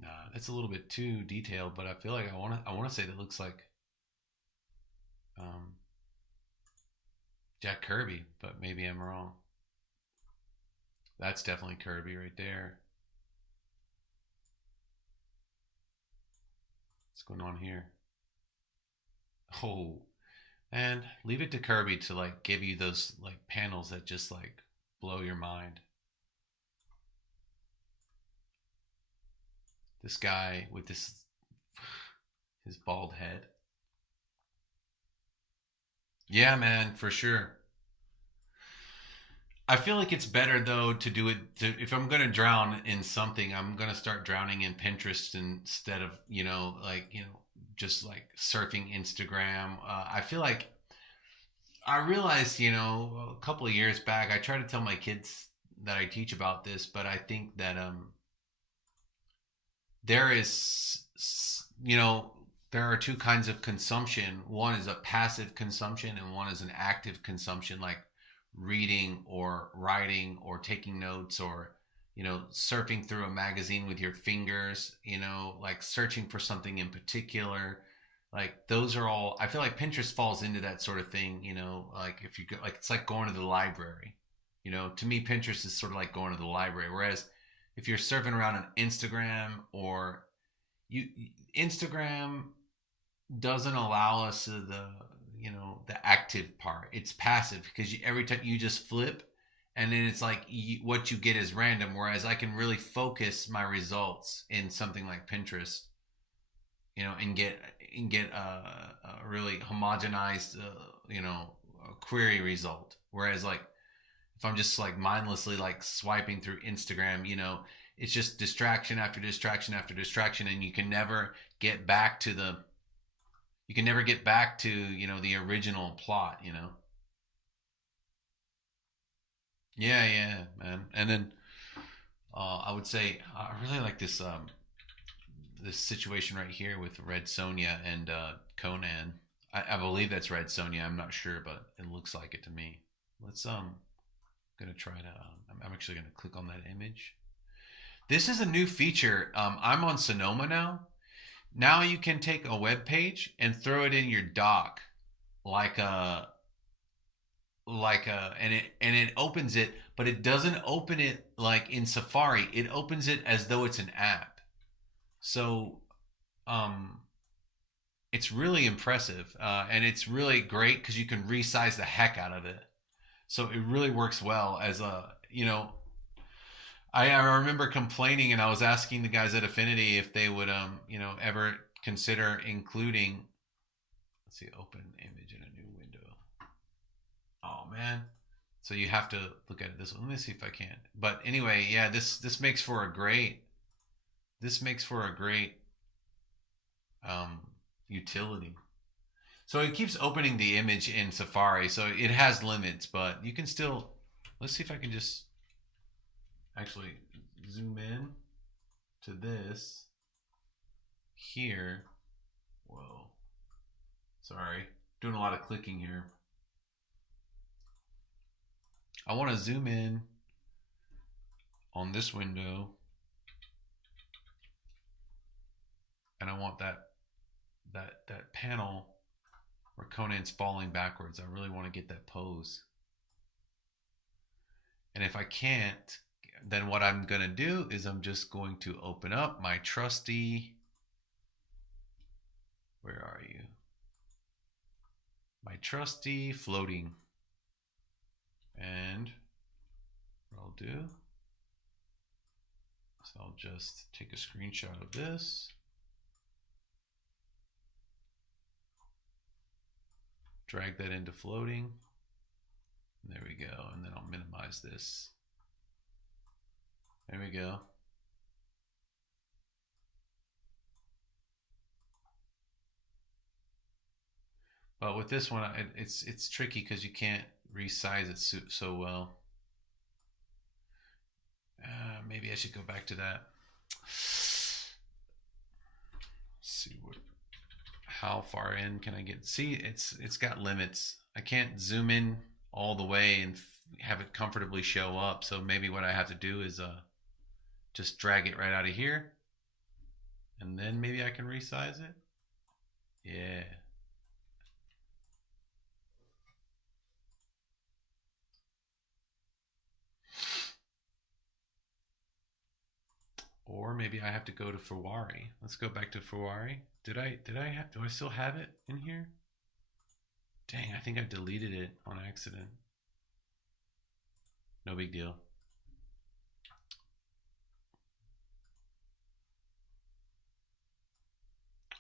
nah, that's a little bit too detailed, but I feel like I want to say that looks like um Jack Kirby, but maybe I'm wrong. That's definitely Kirby right there. What's going on here? Oh, and leave it to Kirby to like give you those like panels that just like blow your mind. This guy with this his bald head. Yeah, man, for sure. I feel like it's better though to do it if I'm gonna drown in something, I'm gonna start drowning in Pinterest instead of just like surfing Instagram. I feel like I realized a couple of years back I try to tell my kids that I teach about this, but I think that there is there are two kinds of consumption. One is a passive consumption and one is an active consumption, like reading or writing or taking notes or surfing through a magazine with your fingers, like searching for something in particular. Like those are all, I feel like Pinterest falls into that sort of thing, like if you go, like it's like going to the library. To me Pinterest is sort of like going to the library, whereas if you're surfing around on Instagram, or you Instagram doesn't allow us the, the active part. It's passive because every time you just flip, and then it's like what you get is random. Whereas I can really focus my results in something like Pinterest, and get a really homogenized, query result. Whereas like if I'm just like mindlessly like swiping through Instagram, it's just distraction after distraction after distraction, and you can never get back to, the original plot. Yeah, yeah, man. And then I would say I really like this situation right here with Red Sonja and Conan. I believe that's Red Sonja. I'm not sure, but it looks like it to me. Let's gonna try to. I'm actually gonna click on that image. This is a new feature. I'm on Sonoma now. Now you can take a web page and throw it in your dock, like a and it opens it, but it doesn't open it like in Safari. It opens it as though it's an app. So um, it's really impressive, and it's really great because you can resize the heck out of it. So it really works well as I remember complaining, and I was asking the guys at Affinity if they would ever consider including. Let's see, open image in a new window. Oh man. So you have to look at it this way. Let me see if I can. But anyway, yeah, this makes for a great um, utility. So it keeps opening the image in Safari, so it has limits, but you can still. Let's see if I can just actually zoom in to this here. Whoa, sorry, doing a lot of clicking here. I want to zoom in on this window, and I want that panel where Conan's falling backwards. I really want to get that pose. And if I can't, then what I'm going to do is I'm just going to open up my trusty. Where are you? My trusty floating. And what I'll do is I'll just take a screenshot of this. Drag that into floating. There we go. And then I'll minimize this. There we go. But with this one, it's tricky because you can't resize it so well. Maybe I should go back to that. Let's see how far in can I get? See, it's got limits. I can't zoom in all the way and have it comfortably show up. So maybe what I have to do is just drag it right out of here, and then maybe I can resize it. Yeah. Or maybe I have to go to FYA. Let's go back to FYA. Do I still have it in here? Dang, I think I deleted it on accident. No big deal.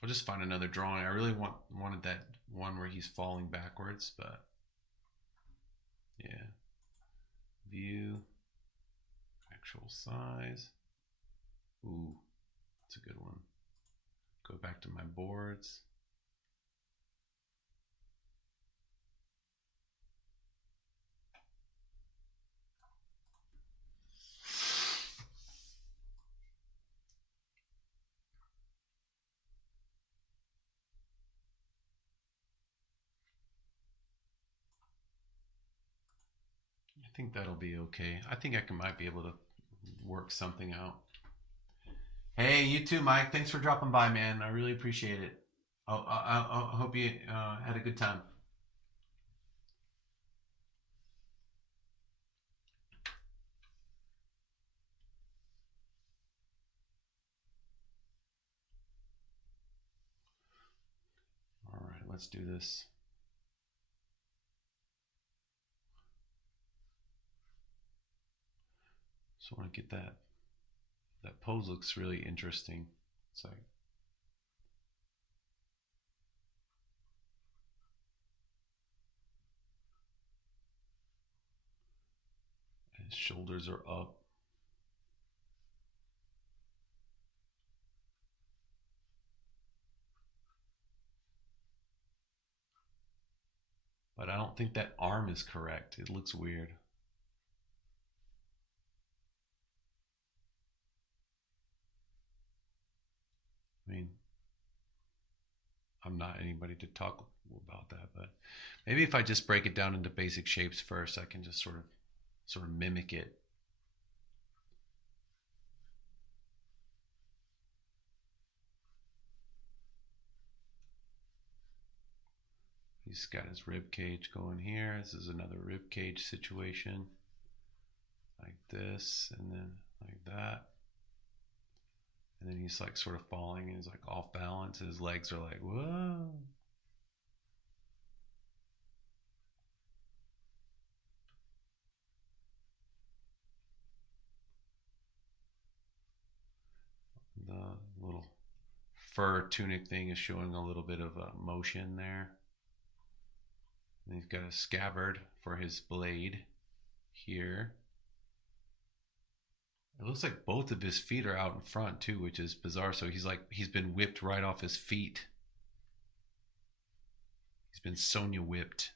I'll just find another drawing. I really wanted that one where he's falling backwards, but yeah. View, actual size. Ooh, that's a good one. Go back to my boards. I think that'll be okay. I think I might be able to work something out. Hey, you too, Mike. Thanks for dropping by, man. I really appreciate it. I hope you had a good time. let's do this. So I want to get that. That pose looks really interesting. It's like, his shoulders are up. But I don't think that arm is correct. It looks weird. I mean, I'm not anybody to talk about that, but maybe if I just break it down into basic shapes first, I can just sort of mimic it. He's got his rib cage going here. This is another rib cage situation. Like this, and then like that. And then he's like sort of falling and he's like off balance. And his legs are like, whoa. The little fur tunic thing is showing a little bit of motion there. And he's got a scabbard for his blade here. It looks like both of his feet are out in front too, which is bizarre. So he's been whipped right off his feet. He's been Sonya whipped.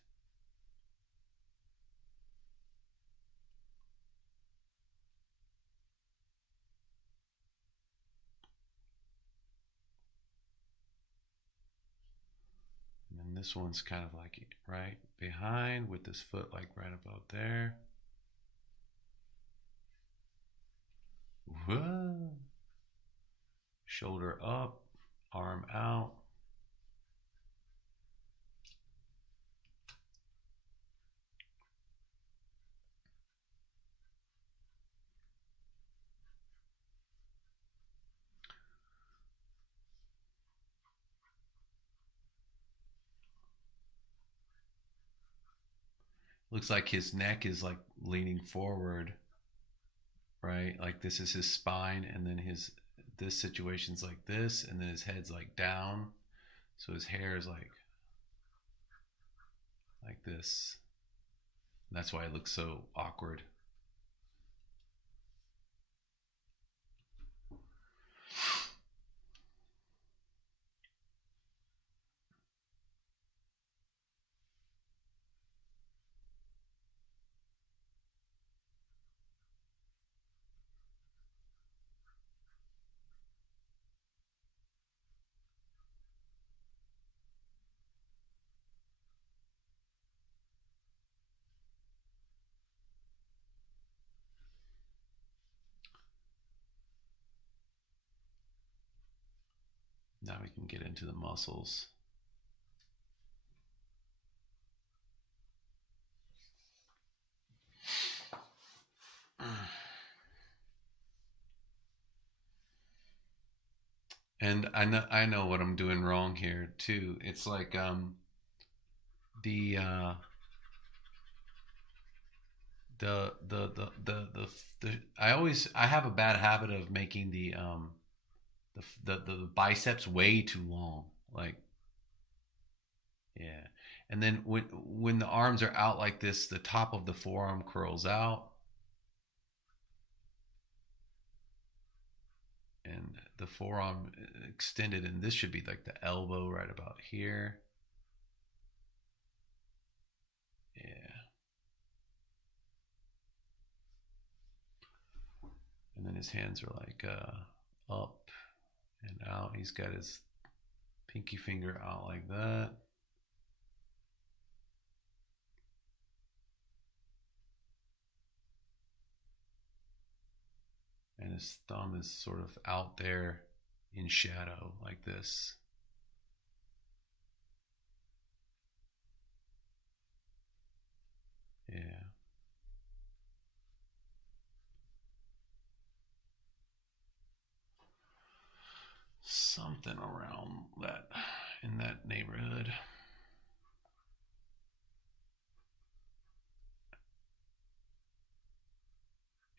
And then this one's kind of like right behind with his foot like right about there. Whoa. Shoulder up, arm out. Looks like his neck is like leaning forward, right? Like this is his spine, and then this situation's like this, and then his head's like down. So his hair is like this. And that's why it looks so awkward. Now we can get into the muscles. And I know what I'm doing wrong here too. It's like the I have a bad habit of making the biceps way too long. Like, yeah. And then when the arms are out like this, the top of the forearm curls out, and the forearm extended, and this should be like the elbow right about here. Yeah. And then his hands are like up and out. He's got his pinky finger out like that. And his thumb is sort of out there in shadow like this. Yeah. Something around that, in that neighborhood.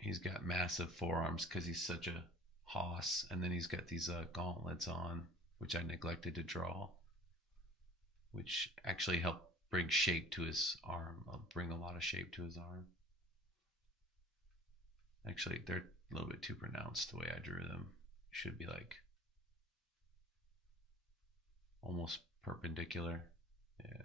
he's got massive forearms because he's such a hoss, and then he's got these gauntlets on, which I neglected to draw, which actually help bring shape to his arm. I'll bring a lot of shape to his arm. Actually, they're a little bit too pronounced the way I drew them. Should be like almost perpendicular. Yeah.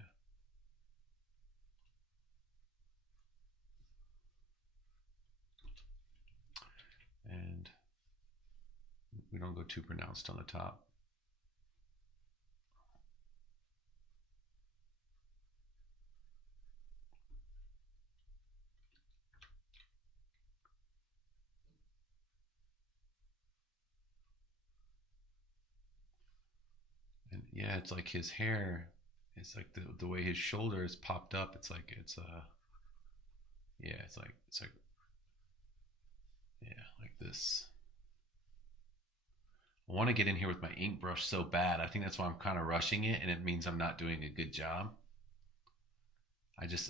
And we don't go too pronounced on the top. And yeah, it's like his hair. It's like the way his shoulder is popped up. It's like yeah, it's like yeah, like this. I want to get in here with my ink brush so bad. I think that's why I'm kind of rushing it, and it means I'm not doing a good job.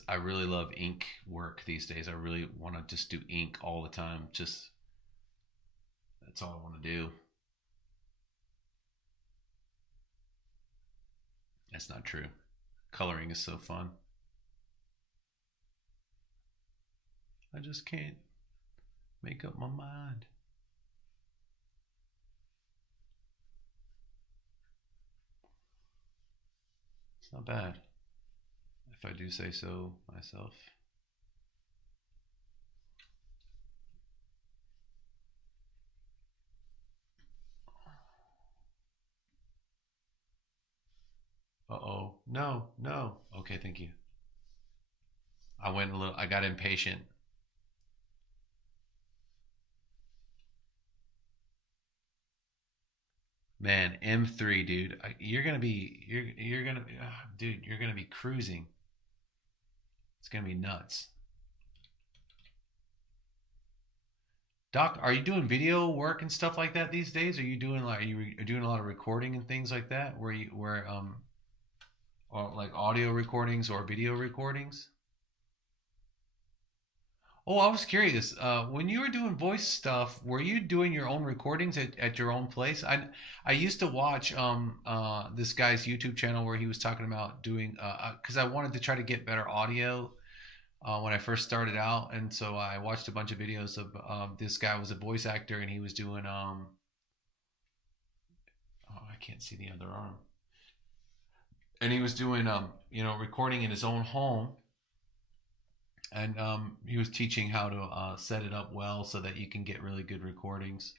I really love ink work these days. I really want to just do ink all the time. Just that's all I want to do. That's not true. Coloring is so fun. I just can't make up my mind. It's not bad, if I do say so myself. Uh-oh. No, no. Okay, thank you. I got impatient. Man, M3, dude. You're gonna be, dude, you're gonna be cruising. It's gonna be nuts. Doc, are you doing video work and stuff like that these days? Are you doing a lot of recording and things like that? Or like audio recordings or video recordings? Oh, I was curious. When you were doing voice stuff, were you doing your own recordings at your own place? I used to watch this guy's YouTube channel where he was talking about doing because I wanted to try to get better audio when I first started out, and so I watched a bunch of videos of this guy was a voice actor, and he was doing oh, I can't see the other arm, and he was doing recording in his own home, and he was teaching how to set it up well so that you can get really good recordings.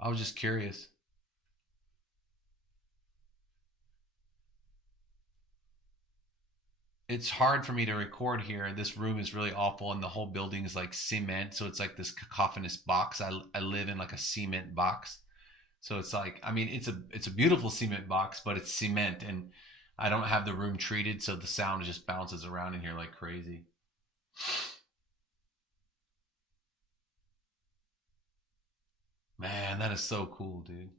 I was just curious. It's hard for me to record here. This room is really awful, and the whole building is like cement, so it's like this cacophonous box. I live in like a cement box, so it's like I mean it's a beautiful cement box, but it's cement, and I don't have the room treated, so the sound just bounces around in here like crazy. Man, that is so cool, dude.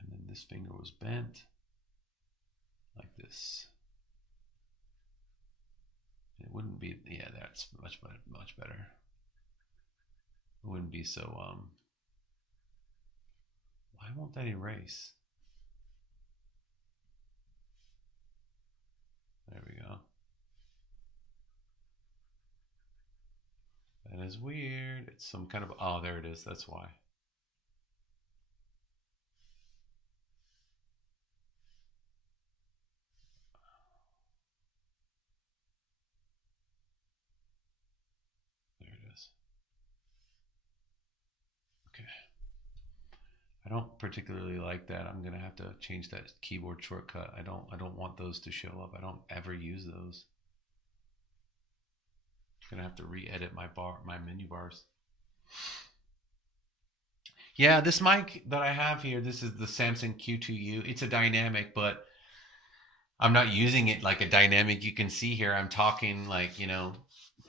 And then this finger was bent like this. It wouldn't be, yeah, that's much better. It wouldn't be so, why won't that erase? There we go. That is weird. It's some kind of, oh, there it is. That's why. There it is. Okay. I don't particularly like that. I'm gonna have to change that keyboard shortcut. I don't want those to show up. I don't ever use those. I'm gonna have to re-edit my menu bars. Yeah, this mic that I have here, this is the Samsung Q2U. It's a dynamic, but I'm not using it like a dynamic. You can see here, I'm talking like,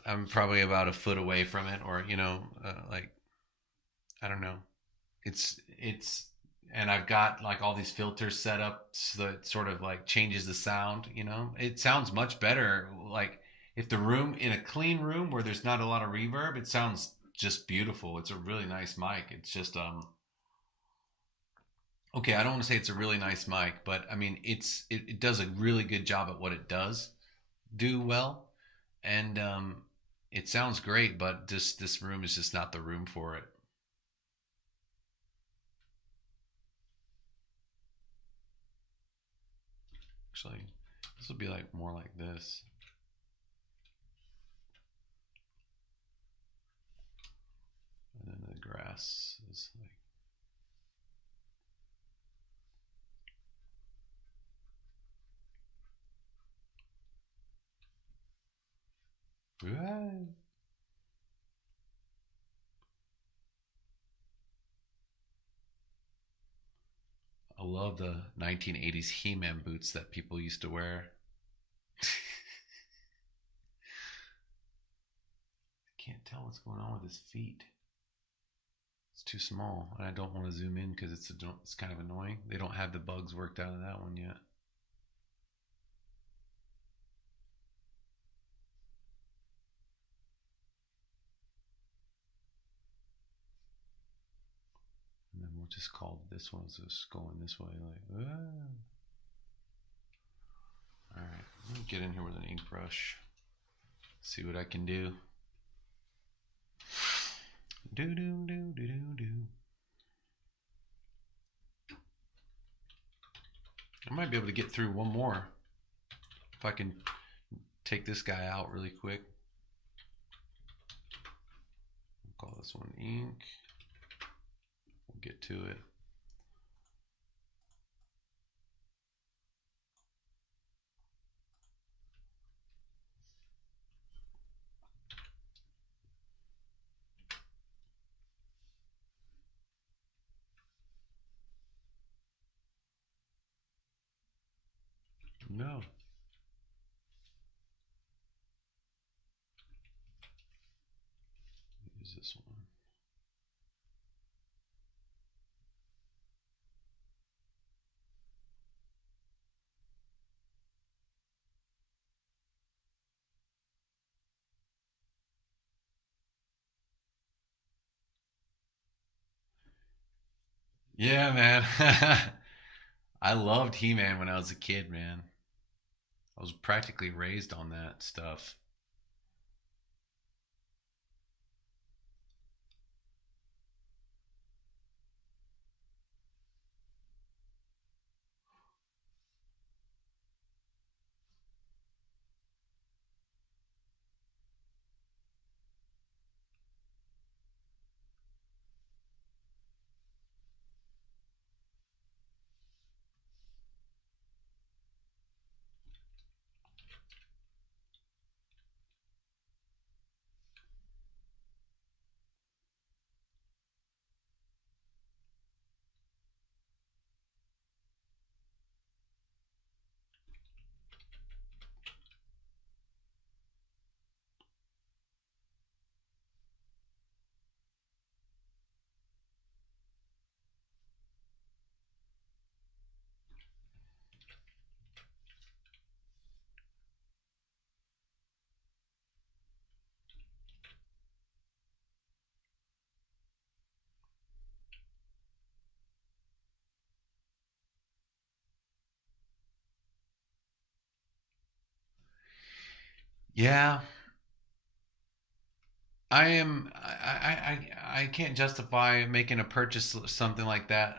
I'm probably about a foot away from it, or like I don't know. It's and I've got like all these filters set up so that it sort of like changes the sound. It sounds much better. Like if the room in a clean room where there's not a lot of reverb, it sounds just beautiful. It's a really nice mic. It's just okay. I don't want to say it's a really nice mic, but I mean it does a really good job at what it does do well, and it sounds great. But this room is just not the room for it. Actually, this will be like more like this. And then the grass is like. I love the 1980s He-Man boots that people used to wear. I can't tell what's going on with his feet. It's too small, and I don't want to zoom in because it's kind of annoying. They don't have the bugs worked out of that one yet. And then we'll just call this one just going this way, like. Ah. All right, let me get in here with an ink brush. See what I can do. Do do do do do do. I might be able to get through one more if I can take this guy out really quick. We'll call this one ink. We'll get to it. No. Use this one. Yeah, man. I loved He-Man when I was a kid, man. I was practically raised on that stuff. Yeah, I can't justify making a purchase something like that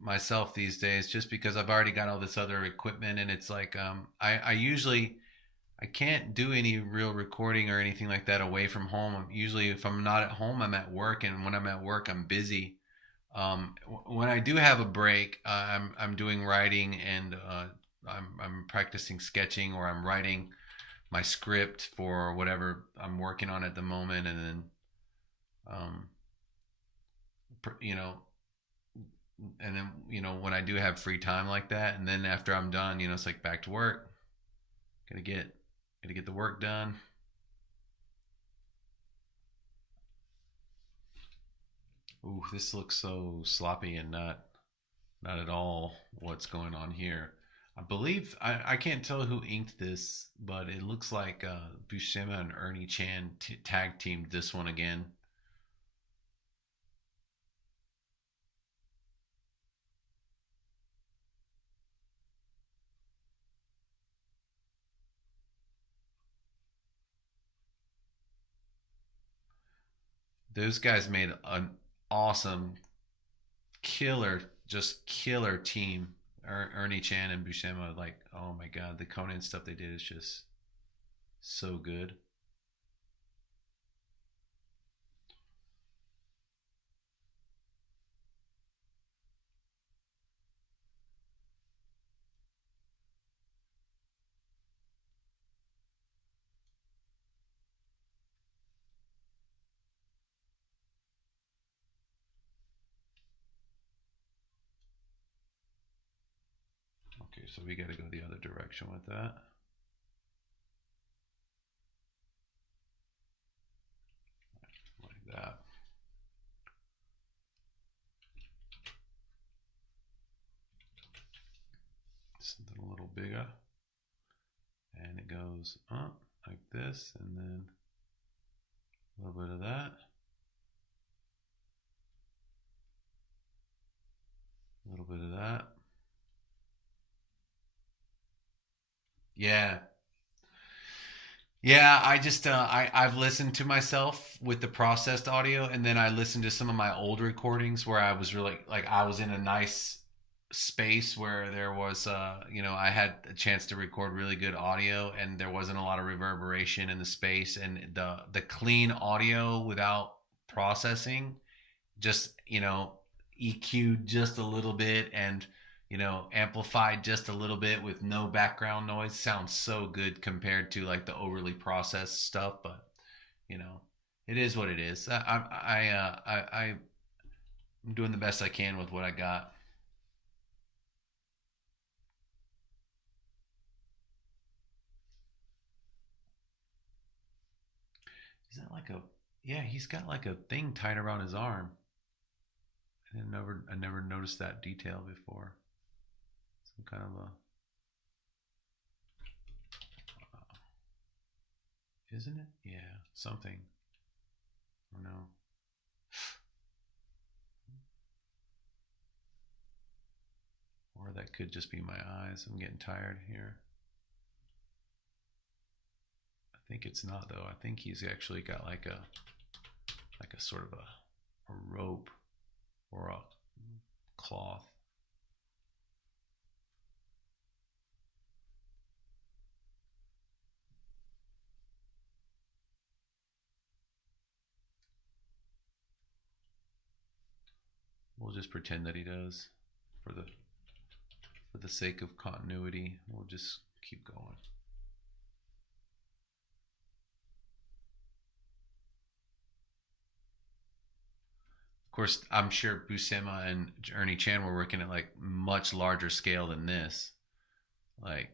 myself these days just because I've already got all this other equipment, and it's like I usually I can't do any real recording or anything like that away from home. Usually, if I'm not at home, I'm at work, and when I'm at work, I'm busy. When I do have a break, I'm doing writing, and I'm practicing sketching, or I'm writing my script for whatever I'm working on at the moment, and then um, you know, when I do have free time like that, and then after I'm done, it's like back to work. Gotta get gotta get the work done. Ooh, this looks so sloppy and not at all what's going on here. I believe I can't tell who inked this, but it looks like Buscema and Ernie Chan tag teamed this one again. Those guys made an awesome, killer, just killer team. Ernie Chan and Buscema, like, oh my god, the Conan stuff they did is just so good. Okay, so we got to go the other direction with that. Like that. Something a little bigger. And it goes up like this, and then a little bit of that. A little bit of that. Yeah. Yeah, I just I've listened to myself with the processed audio, and then I listened to some of my old recordings where I was really like I was in a nice space where there was I had a chance to record really good audio, and there wasn't a lot of reverberation in the space, and the clean audio without processing, just EQ'd just a little bit, and amplified just a little bit with no background noise, sounds so good compared to like the overly processed stuff. But you know it is what it is. I'm doing the best I can with what I got. Is that like a Yeah, he's got like a thing tied around his arm. I never noticed that detail before. Some kind of a isn't it? Yeah, something. I don't know. Or that could just be my eyes. I'm getting tired here. I think it's not though. I think he's actually got like a sort of a rope or a cloth. We'll just pretend that he does for the sake of continuity. We'll just keep going. Of course, I'm sure Buscema and Ernie Chan were working at like much larger scale than this, like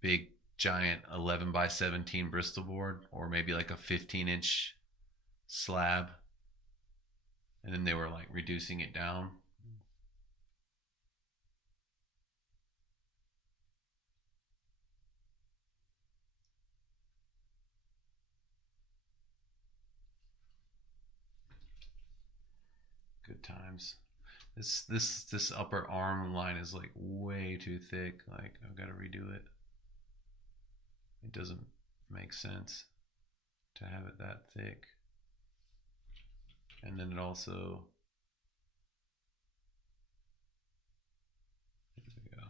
big giant 11 by 17 Bristol board, or maybe like a 15-inch slab, and then they were like reducing it down. Good times. This upper arm line is like way too thick. Like I've got to redo it. It doesn't make sense to have it that thick. And then it also, there we go.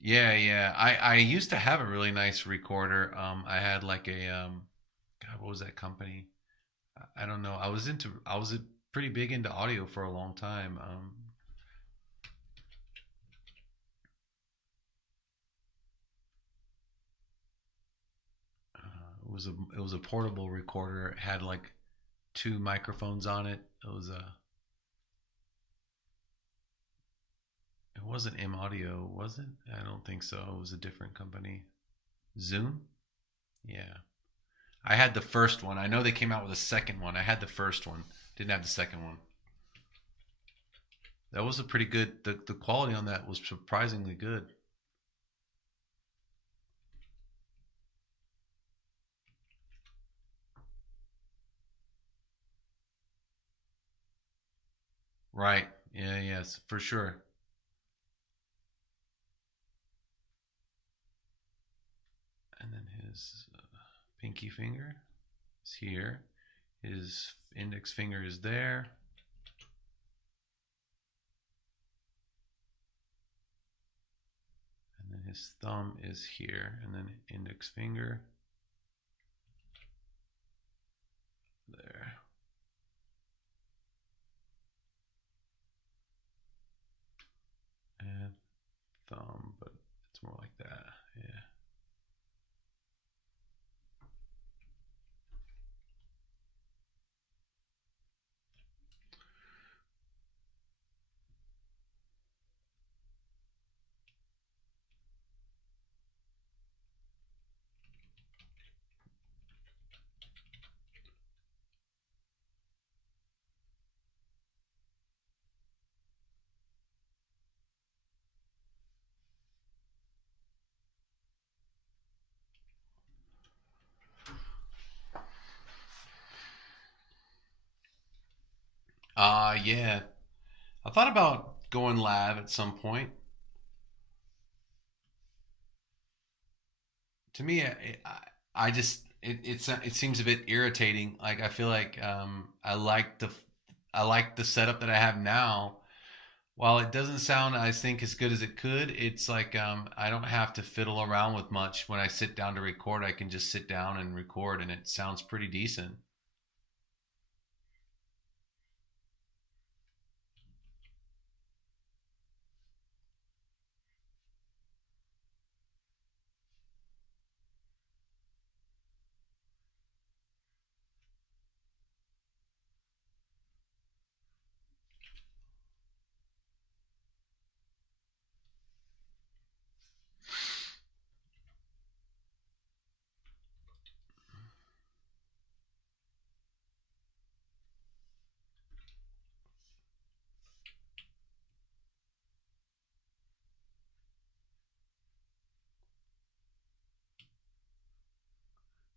Yeah, yeah. I used to have a really nice recorder. I had like a God, what was that company? I don't know. I was pretty big into audio for a long time. It was a portable recorder. It had like two microphones on it. It wasn't M Audio, was it? I don't think so. It was a different company. Zoom? Yeah. I had the first one. I know they came out with a second one. I had the first one. Didn't have the second one. That was a pretty good. The quality on that was surprisingly good. Right. Yeah. Yes. For sure. And then his pinky finger is here. His index finger is there. And then his thumb is here. And then index finger there. And thumb, but it's more like that. Yeah. Yeah. I thought about going live at some point. To me, I just it seems a bit irritating. Like I feel like I like the setup that I have now. While it doesn't sound, I think, as good as it could, it's like I don't have to fiddle around with much. When I sit down to record, I can just sit down and record, and it sounds pretty decent.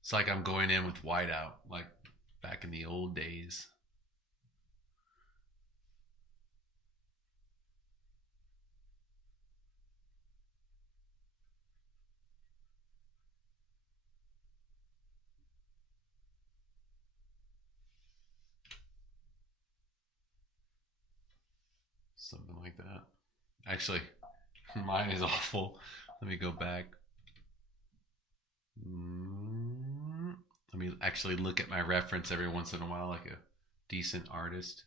It's like I'm going in with whiteout, like back in the old days. Something like that. Actually, mine is awful. Let me go back. Let me actually look at my reference every once in a while, like a decent artist.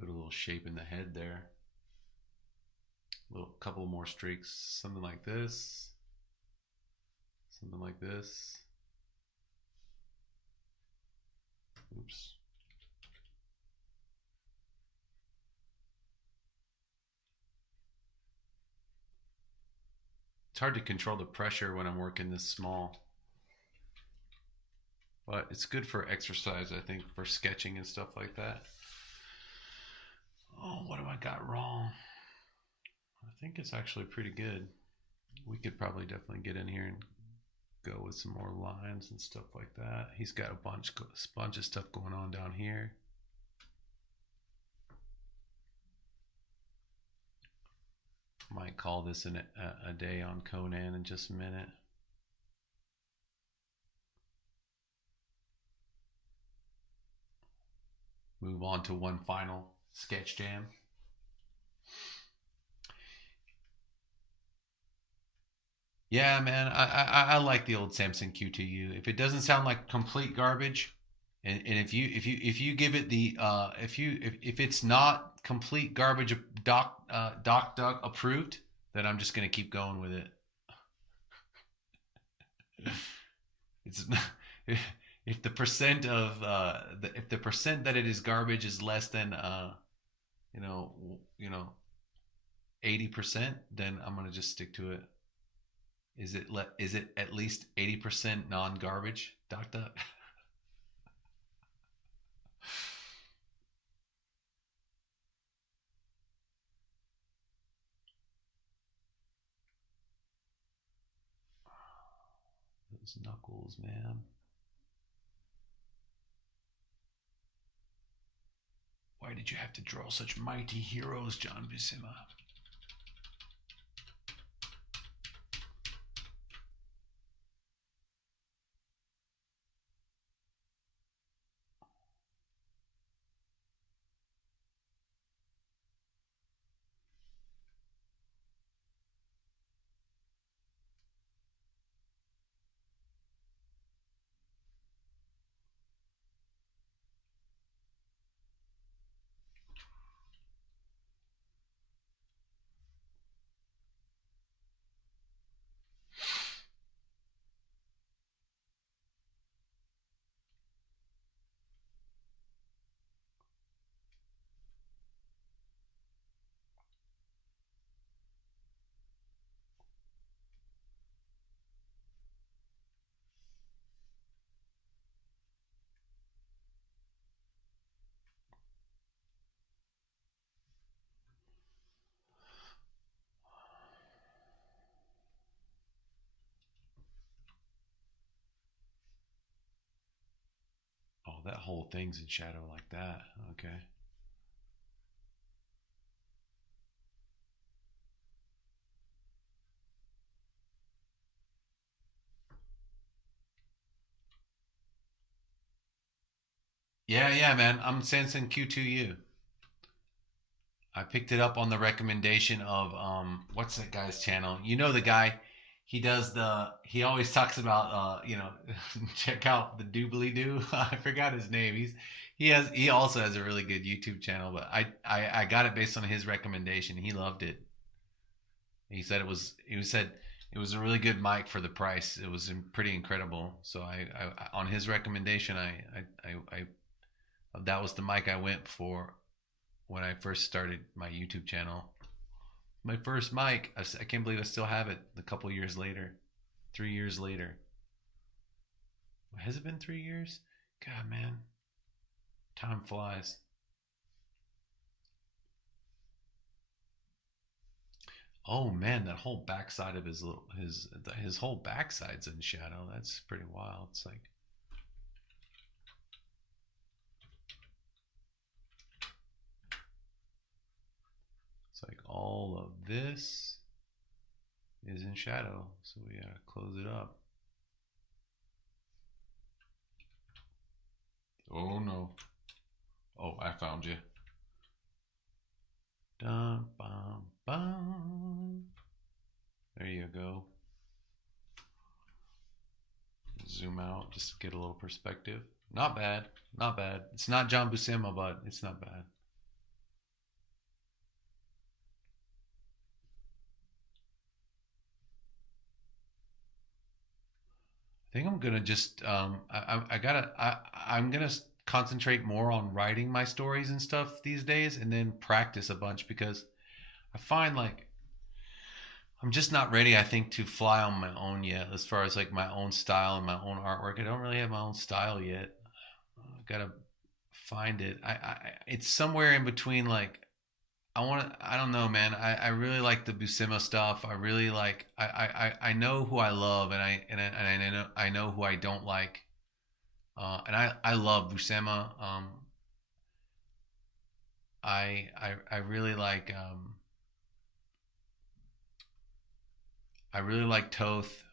Put a little shape in the head there. A little couple more streaks, something like this. Something like this. Oops. It's hard to control the pressure when I'm working this small. But it's good for exercise, I think, for sketching and stuff like that. Oh, what have I got wrong? I think it's actually pretty good. We could probably definitely get in here and go with some more lines and stuff like that. He's got a bunch of stuff going on down here. Might call this a day on Conan in just a minute. Move on to one final sketch jam. Yeah, man, I like the old Samsung Q2U. If it doesn't sound like complete garbage, and if you give it the if it's not complete garbage doc duck approved, then I'm just gonna keep going with it. It's If the percent of if the percent that it is garbage is less than you know, 80%, then I'm gonna just stick to it. Is it at least 80% non-garbage? Doc Duck. Those knuckles, man. Why did you have to draw such mighty heroes, John Buscema? Oh, that whole thing's in shadow like that. Okay. Yeah, yeah, man. I'm sensing Q2U. I picked it up on the recommendation of what's that guy's channel? You know the guy. He does the. He always talks about check out the doobly doo. I forgot his name. He also has a really good YouTube channel, but I got it based on his recommendation. He loved it. He said it was a really good mic for the price. It was pretty incredible. So I on his recommendation I that was the mic I went for when I first started my YouTube channel. My first mic. I can't believe I still have it a couple years later. 3 years later. Has it been 3 years? God, man. Time flies. Oh man, that whole backside of his whole backside's in shadow. That's pretty wild. It's like all of this is in shadow, so we gotta close it up. Oh no. Oh, I found you. Dum bum bum. There you go. Zoom out just to get a little perspective. Not bad. Not bad. It's not John Buscema, but it's not bad. I think I'm gonna just I'm gonna concentrate more on writing my stories and stuff these days, and then practice a bunch because I find like I'm just not ready. I think to fly on my own yet, as far as like my own style and my own artwork. I don't really have my own style yet. I gotta find it. It's somewhere in between. Like I don't know, man. I really like the Buscema stuff. I really like. I know who I love, and I know who I don't like. And I love Buscema. I really like. I really like Toth.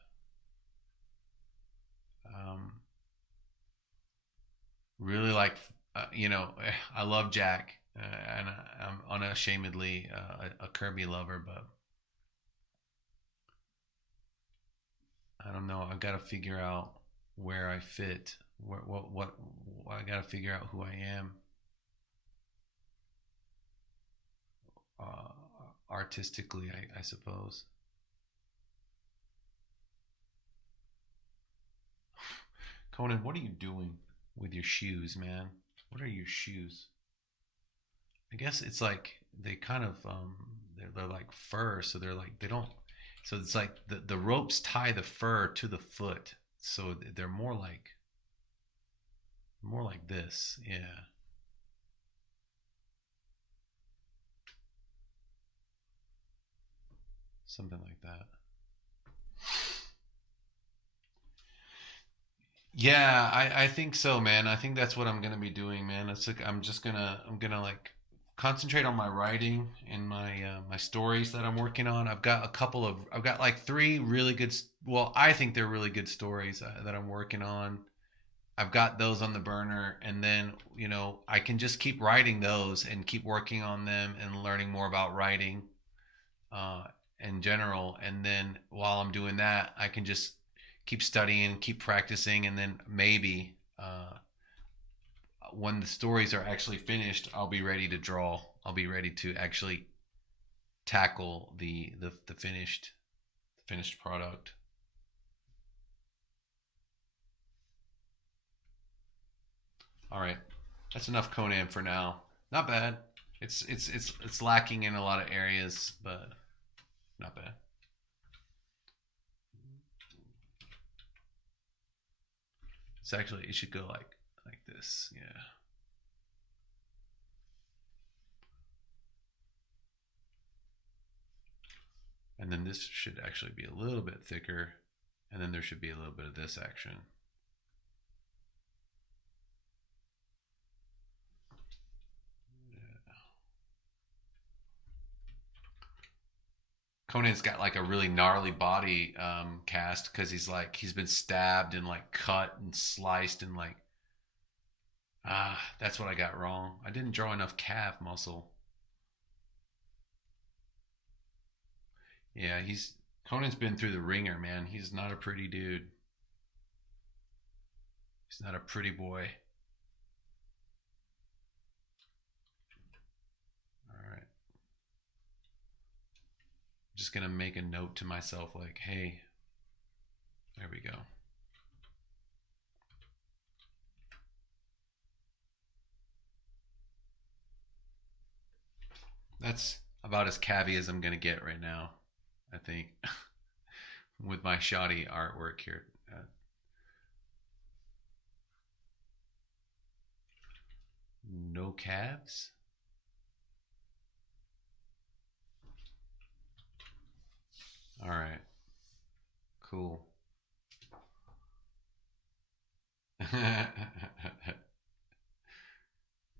Um, really like. I love Jack, and I'm unashamedly a Kirby lover. But I don't know. I've got to figure out where I fit. What I got to figure out who I am uh, artistically, I suppose. Come Conan, what are you doing with your shoes, man? What are your shoes? I guess it's like they kind of they're like fur, so they're like they don't. So it's like the ropes tie the fur to the foot, so they're more like this. Yeah, something like that. Yeah, I think so, man. I think that's what I'm gonna be doing, man. It's like I'm gonna like concentrate on my writing and my stories that I'm working on. I've got like three really good. Well, I think they're really good stories that I'm working on. I've got those on the burner, and then I can just keep writing those and keep working on them and learning more about writing uh, in general. And then while I'm doing that, I can just keep studying, keep practicing, and then maybe when the stories are actually finished, I'll be ready to draw. I'll be ready to actually tackle the finished product. All right, that's enough Conan for now. Not bad. It's lacking in a lot of areas, but not bad. It's actually it should go like this. Yeah. And then this should actually be a little bit thicker, and then there should be a little bit of this action. Yeah. Conan's got like a really gnarly body cast because he's been stabbed and like cut and sliced and like that's what I got wrong. I didn't draw enough calf muscle. Yeah, he's Conan's been through the ringer, man. He's not a pretty dude. He's not a pretty boy. All right. I'm just gonna make a note to myself like, hey, there we go. That's about as cavi as I'm gonna get right now, I think, with my shoddy artwork here. No calves. All right, cool.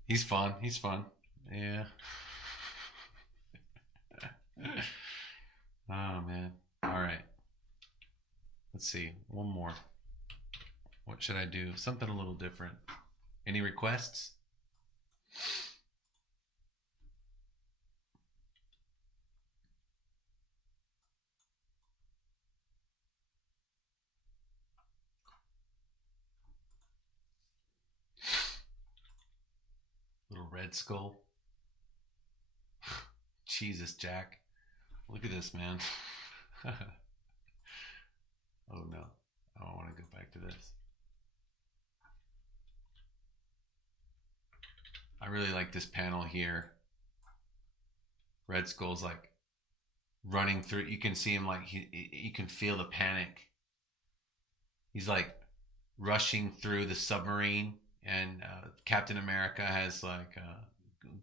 He's fun. He's fun. Yeah. Oh man. All right. Let's see. One more. What should I do? Something a little different. Any requests? Little red skull. Jesus, Jack. Look at this, man. Oh no. I don't want to go back to this. I really like this panel here. Red Skull's like running through. You can see him like you can feel the panic. He's like rushing through the submarine, and Captain America has like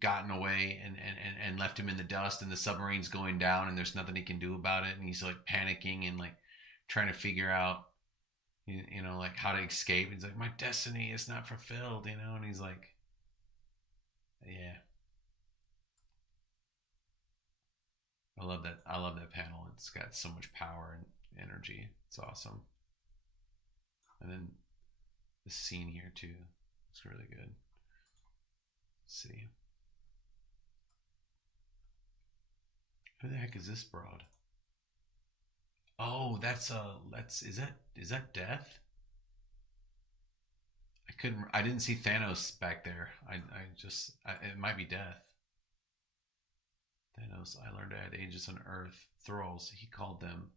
gotten away and left him in the dust, and the submarine's going down, and there's nothing he can do about it, and he's like panicking and like trying to figure out like how to escape. He's like, my destiny is not fulfilled, and he's like, yeah, I love that. I love that panel. It's got so much power and energy. It's awesome. And then the scene here too. It's really good. Let's see. Who the heck is this broad? Oh, that's is that Death? I didn't see Thanos back there. It might be Death. Thanos, I learned at ages on Earth. Thralls, he called them.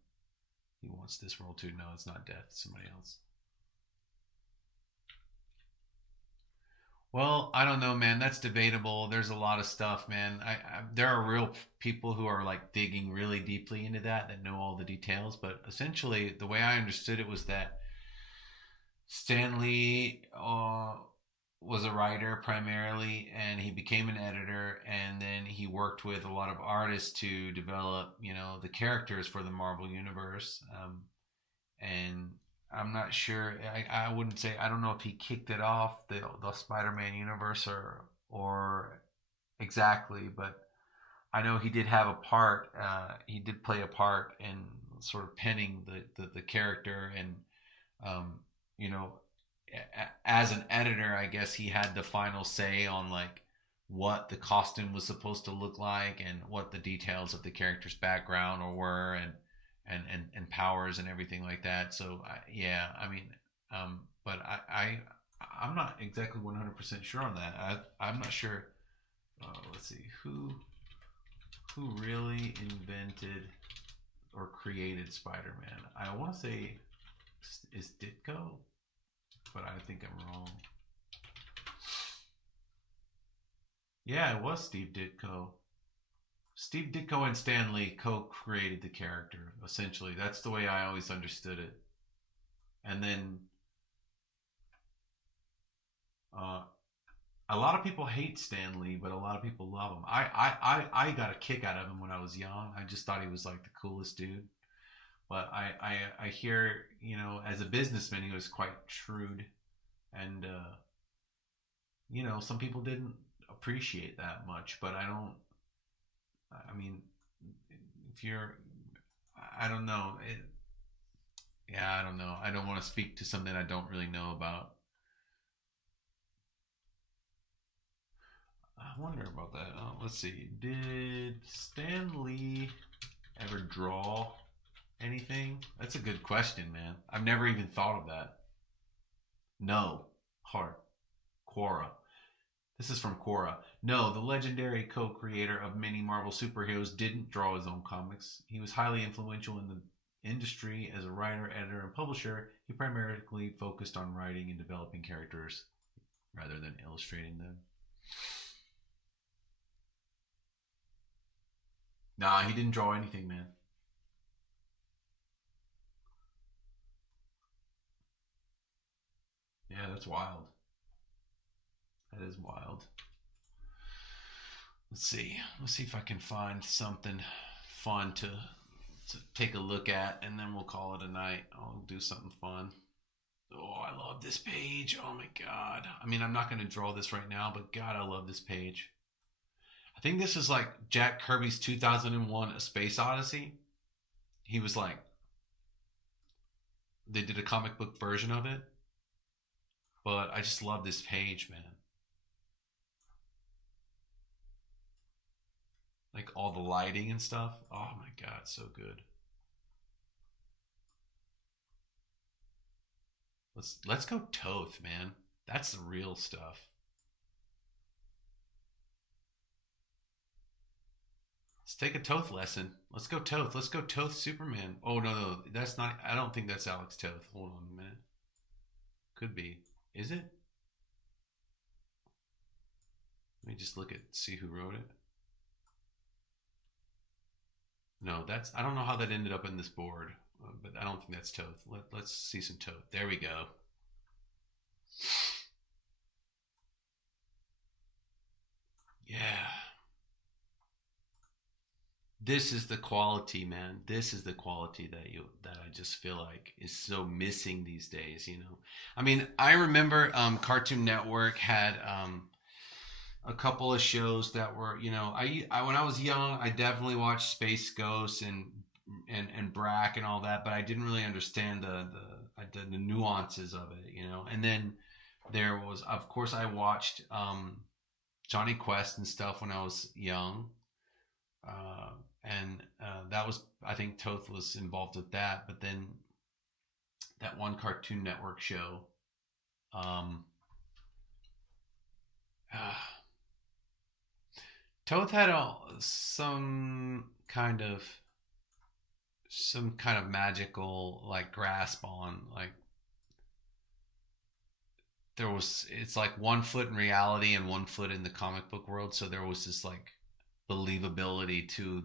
He wants this world too. No, it's not Death, it's somebody else. Well, I don't know, man. That's debatable. There's a lot of stuff, man. There are real people who are like digging really deeply into that know all the details. But essentially, the way I understood it was that Stanley was a writer primarily, and he became an editor, and then he worked with a lot of artists to develop, the characters for the Marvel universe. And I'm not sure. I wouldn't say, I don't know if he kicked it off the Spider-Man universe or exactly, but I know he did have a part. He did play a part in sort of penning the character, and um, you know, as an editor, I guess he had the final say on like what the costume was supposed to look like and what the details of the character's background or were, and powers and everything like that. So yeah, I mean, but I'm not exactly 100% sure on that. I'm not sure. Let's see who really invented or created Spider-Man. I want to say is Ditko, but I think I'm wrong. Yeah, it was Steve Ditko. Steve Ditko and Stan Lee co-created the character. Essentially, that's the way I always understood it. And then uh, a lot of people hate Stan Lee, but a lot of people love him. I got a kick out of him when I was young. I just thought he was like the coolest dude. But I hear, as a businessman, he was quite shrewd, and some people didn't appreciate that much. But I don't. I mean, if you're, I don't know. Yeah, I don't know. I don't want to speak to something I don't really know about. I wonder about that. Let's see. Did Stan Lee ever draw anything? That's a good question, man. I've never even thought of that. No. Heart. Quora. This is from Quora. No, the legendary co creator of many Marvel superheroes didn't draw his own comics. He was highly influential in the industry as a writer, editor, and publisher. He primarily focused on writing and developing characters rather than illustrating them. Nah, he didn't draw anything, man. Yeah, that's wild. That is wild. Let's see. Let's see if I can find something fun to take a look at, and then we'll call it a night. I'll do something fun. Oh, I love this page. Oh my god. I mean, I'm not going to draw this right now, but god, I love this page. I think this is like Jack Kirby's 2001 A Space Odyssey. He was like, they did a comic book version of it, but I just love this page, man. Like all the lighting and stuff. Oh my god, so good. Let's go Toth, man. That's the real stuff. Let's take a Toth lesson. Let's go Toth. Let's go Toth Superman. Oh no, that's not. I don't think that's Alex Toth. Hold on a minute. Could be. Is it? Let me just look at see who wrote it. No, that's. I don't know how that ended up in this board, but I don't think that's Toth. Let's see some Toth. There we go. Yeah. This is the quality, man. This is the quality that I just feel like is so missing these days. I mean, I remember Cartoon Network had a couple of shows that were, I when I was young, I definitely watched Space Ghost and Brack and all that, but I didn't really understand the nuances of it. And then there was, of course, I watched Johnny Quest and stuff when I was young, uh, and that was, I think Toth was involved with that. But then that one Cartoon Network show, um, uh, Toth had some kind of magical like grasp on like it's like 1 foot in reality and 1 foot in the comic book world. So there was this like believability to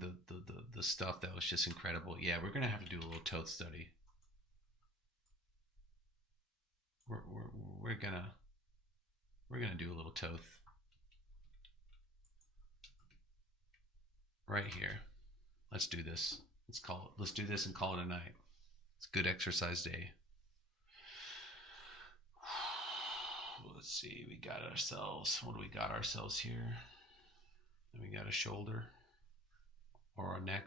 the stuff that was just incredible. Yeah, we're gonna have to do a little Toth study. We're we're, we're gonna we're gonna do a little Toth right here. Let's do this. Let's do this and call it a night. It's a good exercise day. Let's see. We got ourselves. What do we got ourselves here? And we got a shoulder or a neck.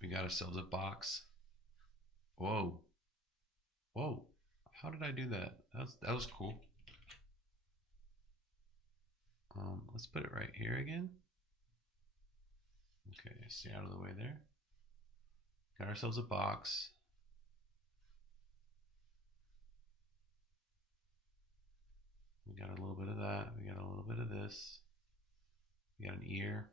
We got ourselves a box. Whoa. Whoa. How did I do that? That was cool. Let's put it right here again. Okay, stay out of the way there. Got ourselves a box. We got a little bit of that. We got a little bit of this. We got an ear.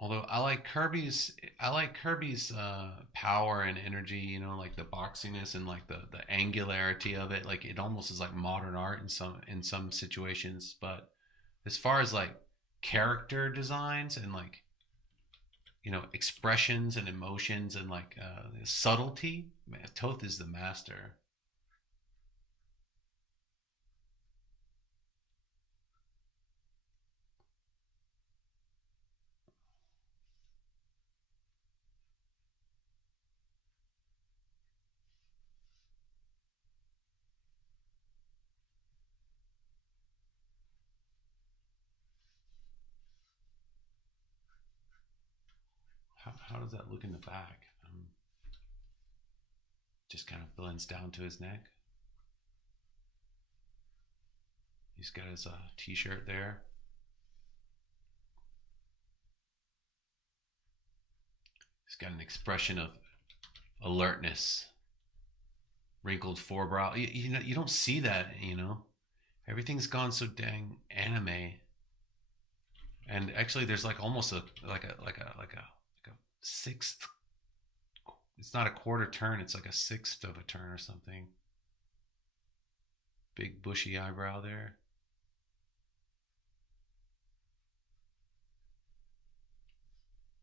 Although I like Kirby's power and energy. You know, like the boxiness and like the angularity of it. Like it almost is like modern art in some situations. But as far as like character designs and like expressions and emotions and like subtlety, man, Toth is the master. How does that look in the back? Just kind of blends down to his neck. He's got his t-shirt there. He's got an expression of alertness, wrinkled forebrow. You don't see that. Everything's gone so dang anime. And actually, there's like almost a sixth. It's not a quarter turn. It's like a sixth of a turn or something. Big bushy eyebrow there.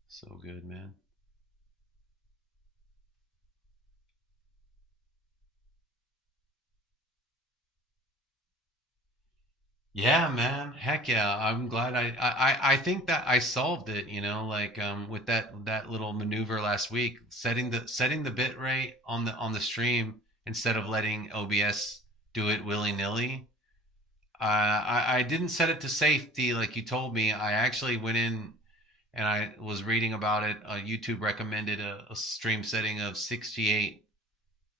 So good, man. Yeah, man. Heck yeah. I'm glad I think that I solved it, like with that little maneuver last week, setting the bit rate on the stream instead of letting OBS do it willy-nilly. I didn't set it to safety like you told me. I actually went in and I was reading about it. YouTube recommended a stream setting of 68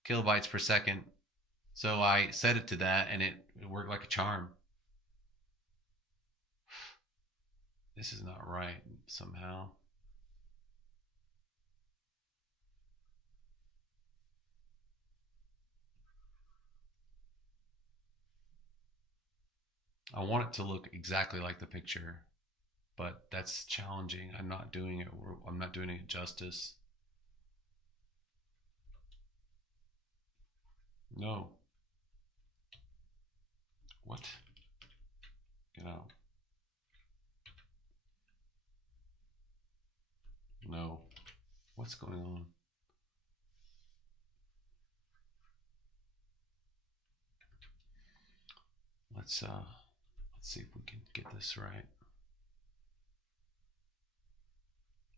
kilobytes per second. So I set it to that and it worked like a charm. This is not right somehow. I want it to look exactly like the picture, but that's challenging. I'm not doing it justice. No. What? Get out. No. What's going on? Let's see if we can get this right.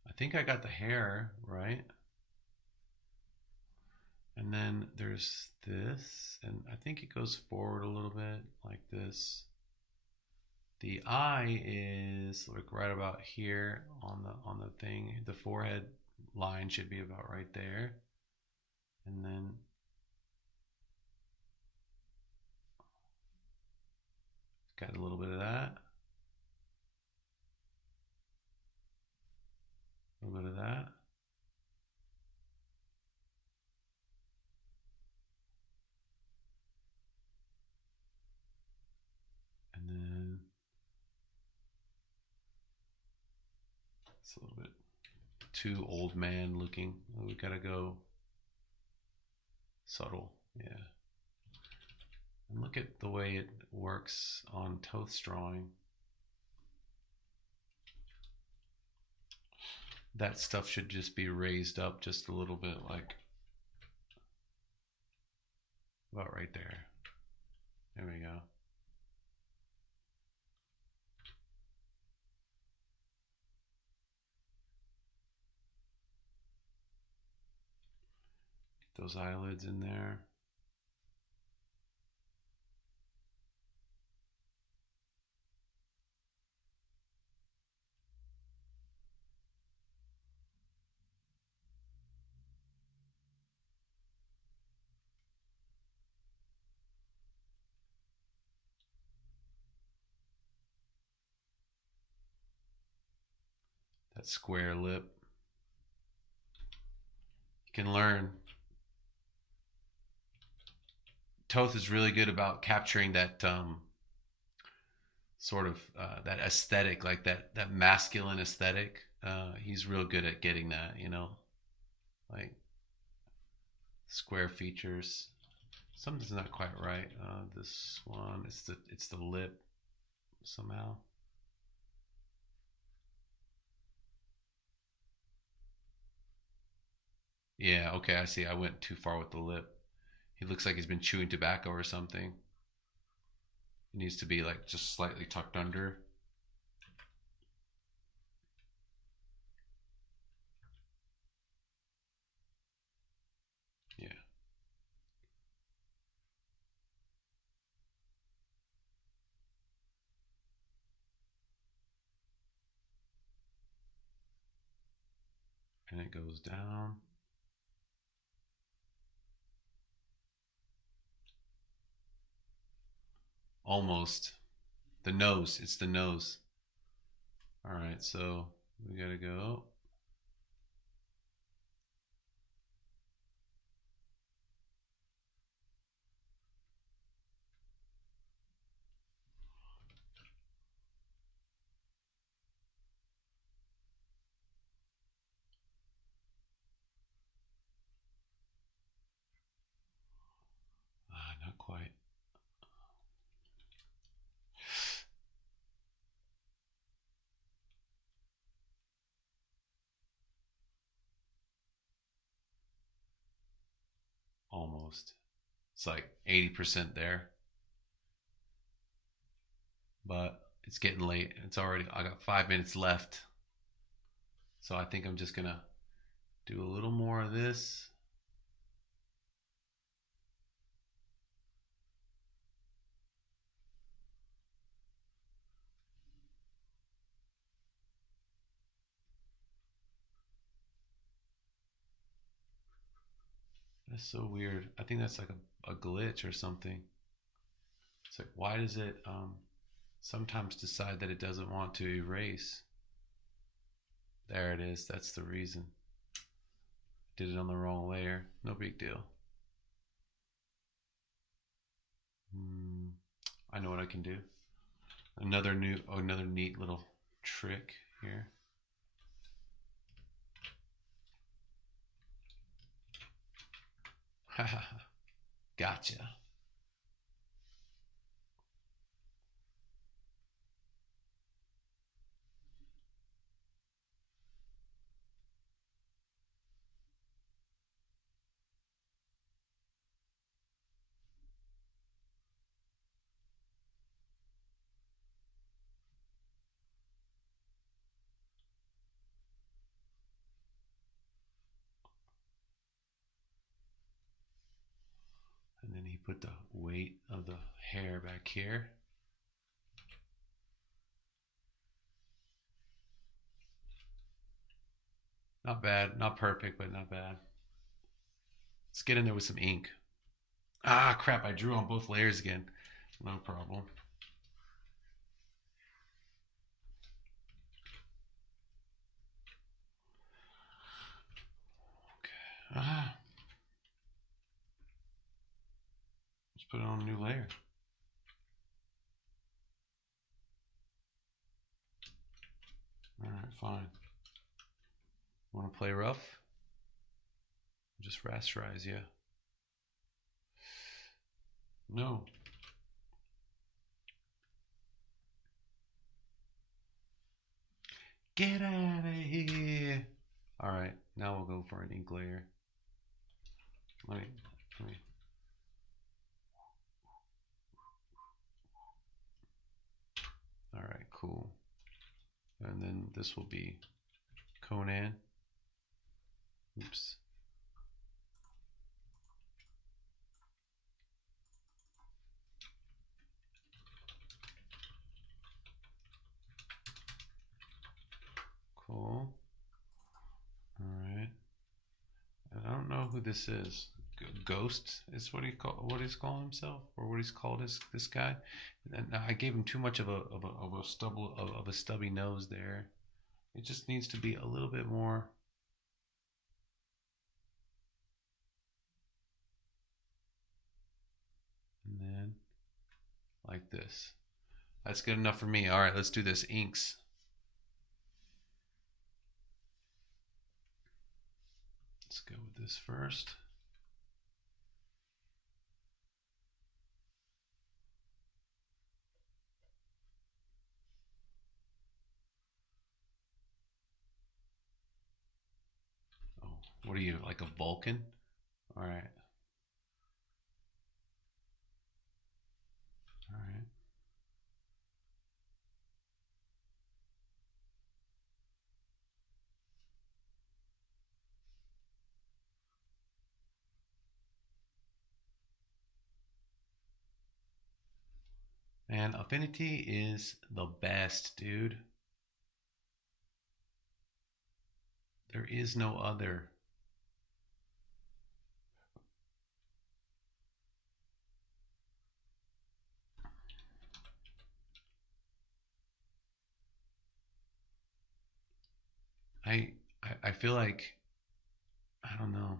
I think I got the hair right. And then there's this, and I think it goes forward a little bit like this. The eye is like right about here on the thing. The forehead line should be about right there. And then got a little bit of that. A little bit of that. It's a little bit too old man looking. We gotta go subtle. Yeah. And look at the way it works on Toth's drawing. That stuff should just be raised up just a little bit, like about right there. There we go. Get those eyelids in there. That square lip. You can learn. Toth is really good about capturing that sort of that aesthetic, like that masculine aesthetic. He's real good at getting that, you know, like square features. Something's not quite right. This one, it's the lip somehow. Yeah, okay, I see. I went too far with the lip. He looks like he's been chewing tobacco or something. It needs to be like just slightly tucked under. Yeah. And it goes down. Almost. The nose. It's the nose. All right, so we gotta go. Not quite. Almost. It's like 80% there, but it's getting late. I got 5 minutes left. So I think I'm just gonna do a little more of this. That's so weird. I think that's like a glitch or something. It's like, why does it sometimes decide that it doesn't want to erase? There it is. That's the reason. Did it on the wrong layer. No big deal. I know what I can do. Another neat little trick here. Gotcha. And then he put the weight of the hair back here. Not bad, not perfect, but not bad. Let's get in there with some ink. Ah, crap, I drew on both layers again. No problem. Okay. Let's put it on a new layer. All right, fine. Want to play rough? Just rasterize you. No. Get out of here. All right, now we'll go for an ink layer. Let me. All right, cool. And then this will be Conan. Oops. Cool. All right. And I don't know who this is. Ghost is what he's calling himself, or what he's called this guy. And I gave him too much of a stubby nose there. It just needs to be a little bit more. And then like this. That's good enough for me. All right, let's do this. Inks. Let's go with this first. Oh, what are you, like a Vulcan? All right. All right. Man, Affinity is the best, dude. There is no other. I I feel like, I don't know.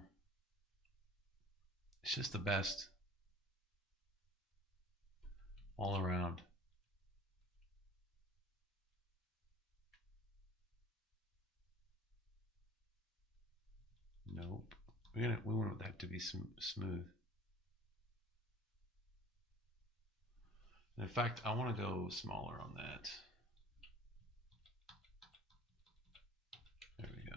It's just the best all around. Nope. We want that to be smooth. In fact, I want to go smaller on that. There we go.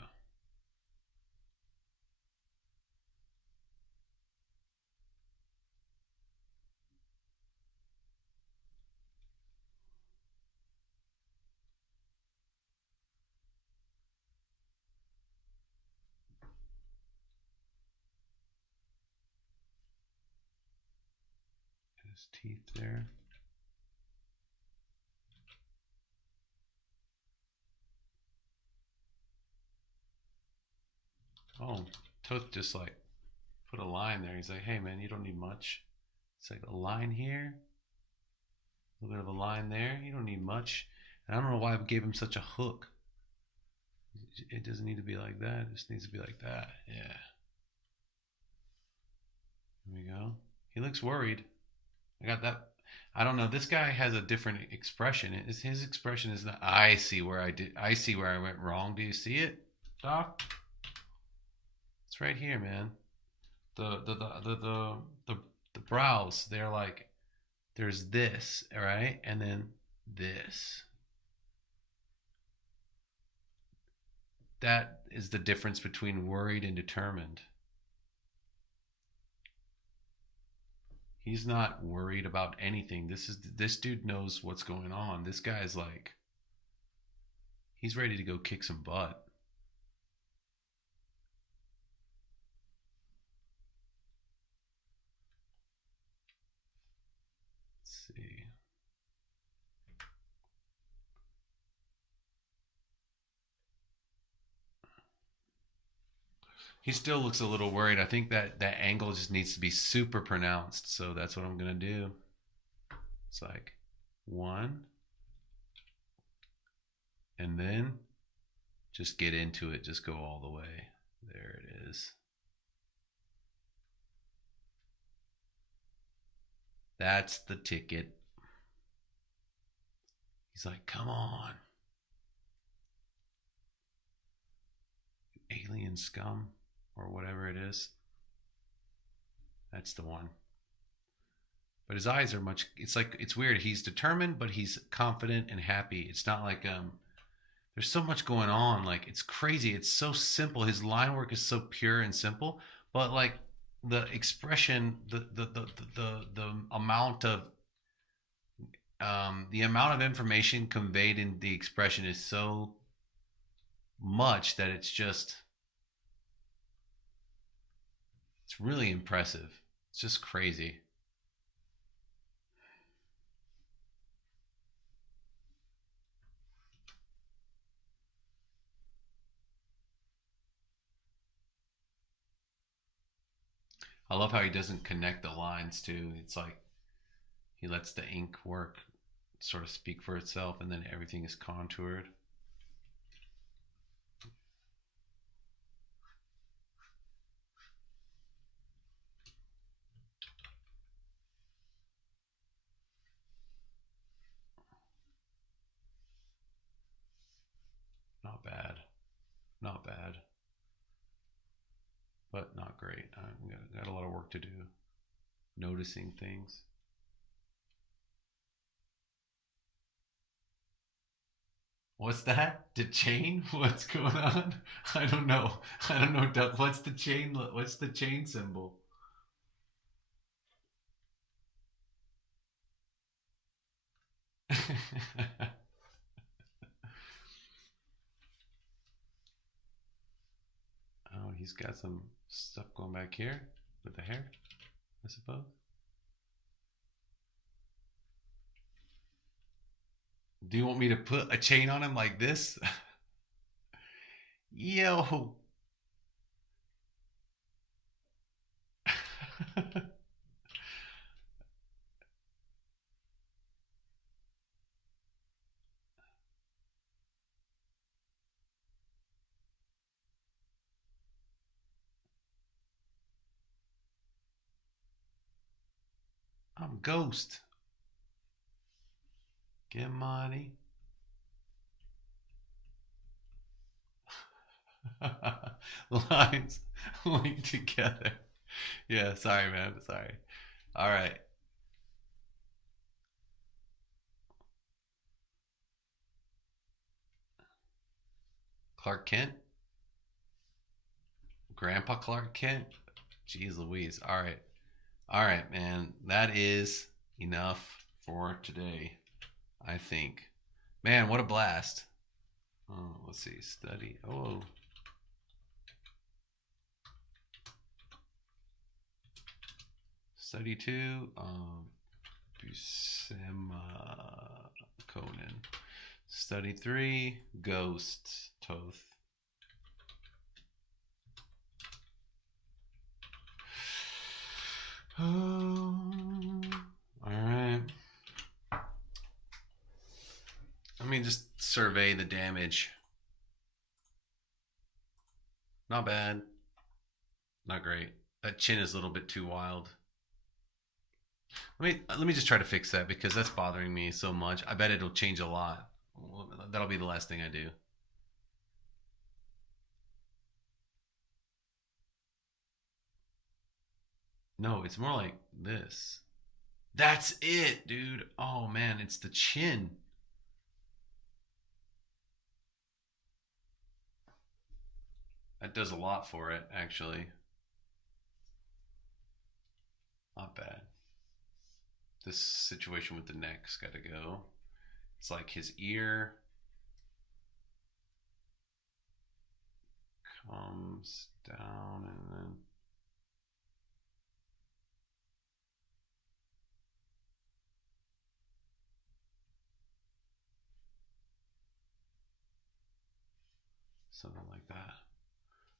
His teeth there. Oh, Toth just like put a line there. He's like, hey man, you don't need much. It's like a line here, a little bit of a line there. You don't need much. And I don't know why I gave him such a hook. It doesn't need to be like that. It just needs to be like that. Yeah. There we go. He looks worried. I got that. I don't know. This guy has a different expression. His expression is that I see where I did. I see where I went wrong. Do you see it, Doc? It's right here, man. The the brows. They're like, there's this, all right, and then this. That is the difference between worried and determined. He's not worried about anything. This dude knows what's going on. This guy's like, he's ready to go kick some butt. Let's see. He still looks a little worried. I think that angle just needs to be super pronounced. So that's what I'm gonna do. It's like one, and then just get into it. Just go all the way. There it is. That's the ticket. He's like, come on. Alien scum or whatever it is. That's the one. But his eyes are much. It's like it's weird. He's determined, but he's confident and happy. It's not like there's so much going on. Like it's crazy. It's so simple. His line work is so pure and simple, but like the expression, the amount of information conveyed in the expression is so much that it's really impressive. It's just crazy. I love how he doesn't connect the lines too. It's like he lets the ink work sort of speak for itself, and then everything is contoured. Not bad. Not bad. But not great. I've got a lot of work to do. Noticing things. What's that? The chain? What's going on? I don't know. I don't know. Doug. What's the chain? What's the chain symbol? Oh, he's got some stuff going back here with the hair, I suppose. Do you want me to put a chain on him like this? Yo. I'm Ghost. Get money. Lines linked together. Yeah, sorry, man. Sorry. All right. Clark Kent. Grandpa Clark Kent. Jeez Louise. All right. All right, man. That is enough for today, I think. Man, what a blast. Oh, let's see. Study. Oh. Study 2. Buscema Conan. Study 3. Ghost Toth. Oh, all right. Let me just survey the damage. Not bad. Not great. That chin is a little bit too wild. Let me just try to fix that because that's bothering me so much. I bet it'll change a lot. That'll be the last thing I do. No, it's more like this. That's it, dude. Oh man, it's the chin. That does a lot for it, actually. Not bad. This situation with the neck's got to go. It's like his ear comes down and then something like that.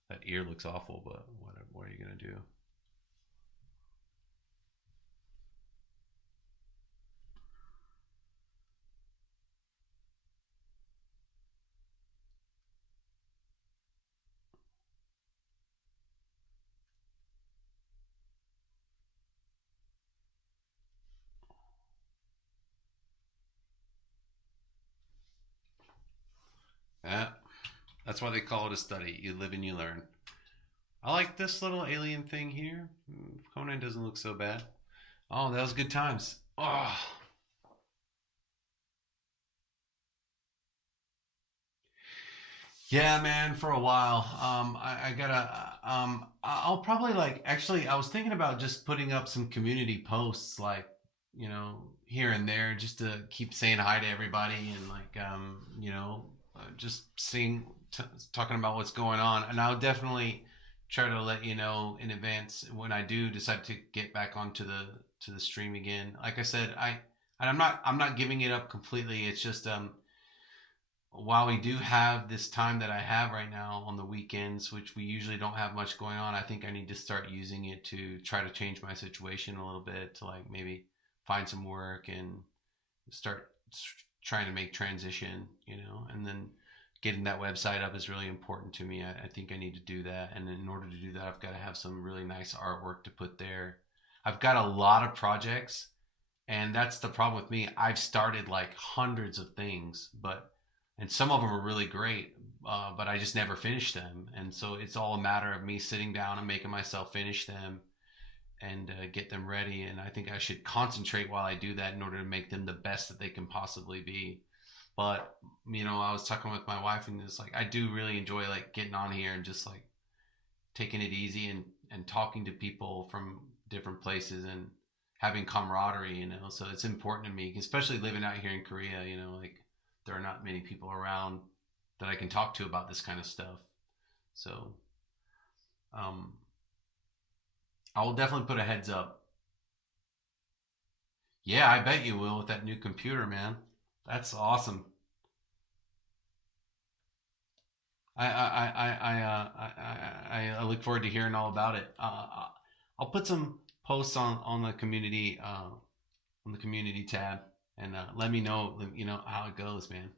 That ear looks awful, but what are you gonna do? Yeah, That's why they call it a study. You live and you learn. I like this little alien thing here. Conan doesn't look so bad. Oh, that was good times. Oh, yeah, man. For a while, I gotta. I'll probably like. Actually, I was thinking about just putting up some community posts, like here and there, just to keep saying hi to everybody and like, just seeing, talking about what's going on. And I'll definitely try to let you know in advance when I do decide to get back onto the stream again. Like I said, and I'm not giving it up completely. It's just while we do have this time that I have right now on the weekends, which we usually don't have much going on, I think I need to start using it to try to change my situation a little bit, to like maybe find some work and start trying to make transition, and then getting that website up is really important to me. I think I need to do that. And in order to do that, I've got to have some really nice artwork to put there. I've got a lot of projects, and that's the problem with me. I've started like hundreds of things, and some of them are really great, but I just never finish them. And so it's all a matter of me sitting down and making myself finish them and get them ready. And I think I should concentrate while I do that in order to make them the best that they can possibly be. But I was talking with my wife, and it's like I do really enjoy like getting on here and just like taking it easy and talking to people from different places and having camaraderie. So it's important to me, especially living out here in Korea. Like there are not many people around that I can talk to about this kind of stuff. So um, I will definitely put a heads up. Yeah, I bet you will with that new computer, man. That's awesome. I look forward to hearing all about it. I'll put some posts on the community tab, and let me know how it goes, man.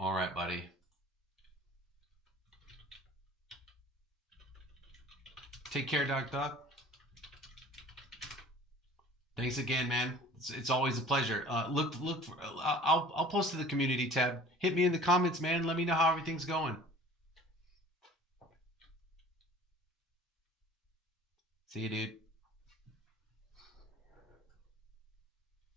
All right, buddy. Take care, Doc Doc. Thanks again, man. It's always a pleasure. Look for. I'll post to the community tab. Hit me in the comments, man. Let me know how everything's going. See you, dude.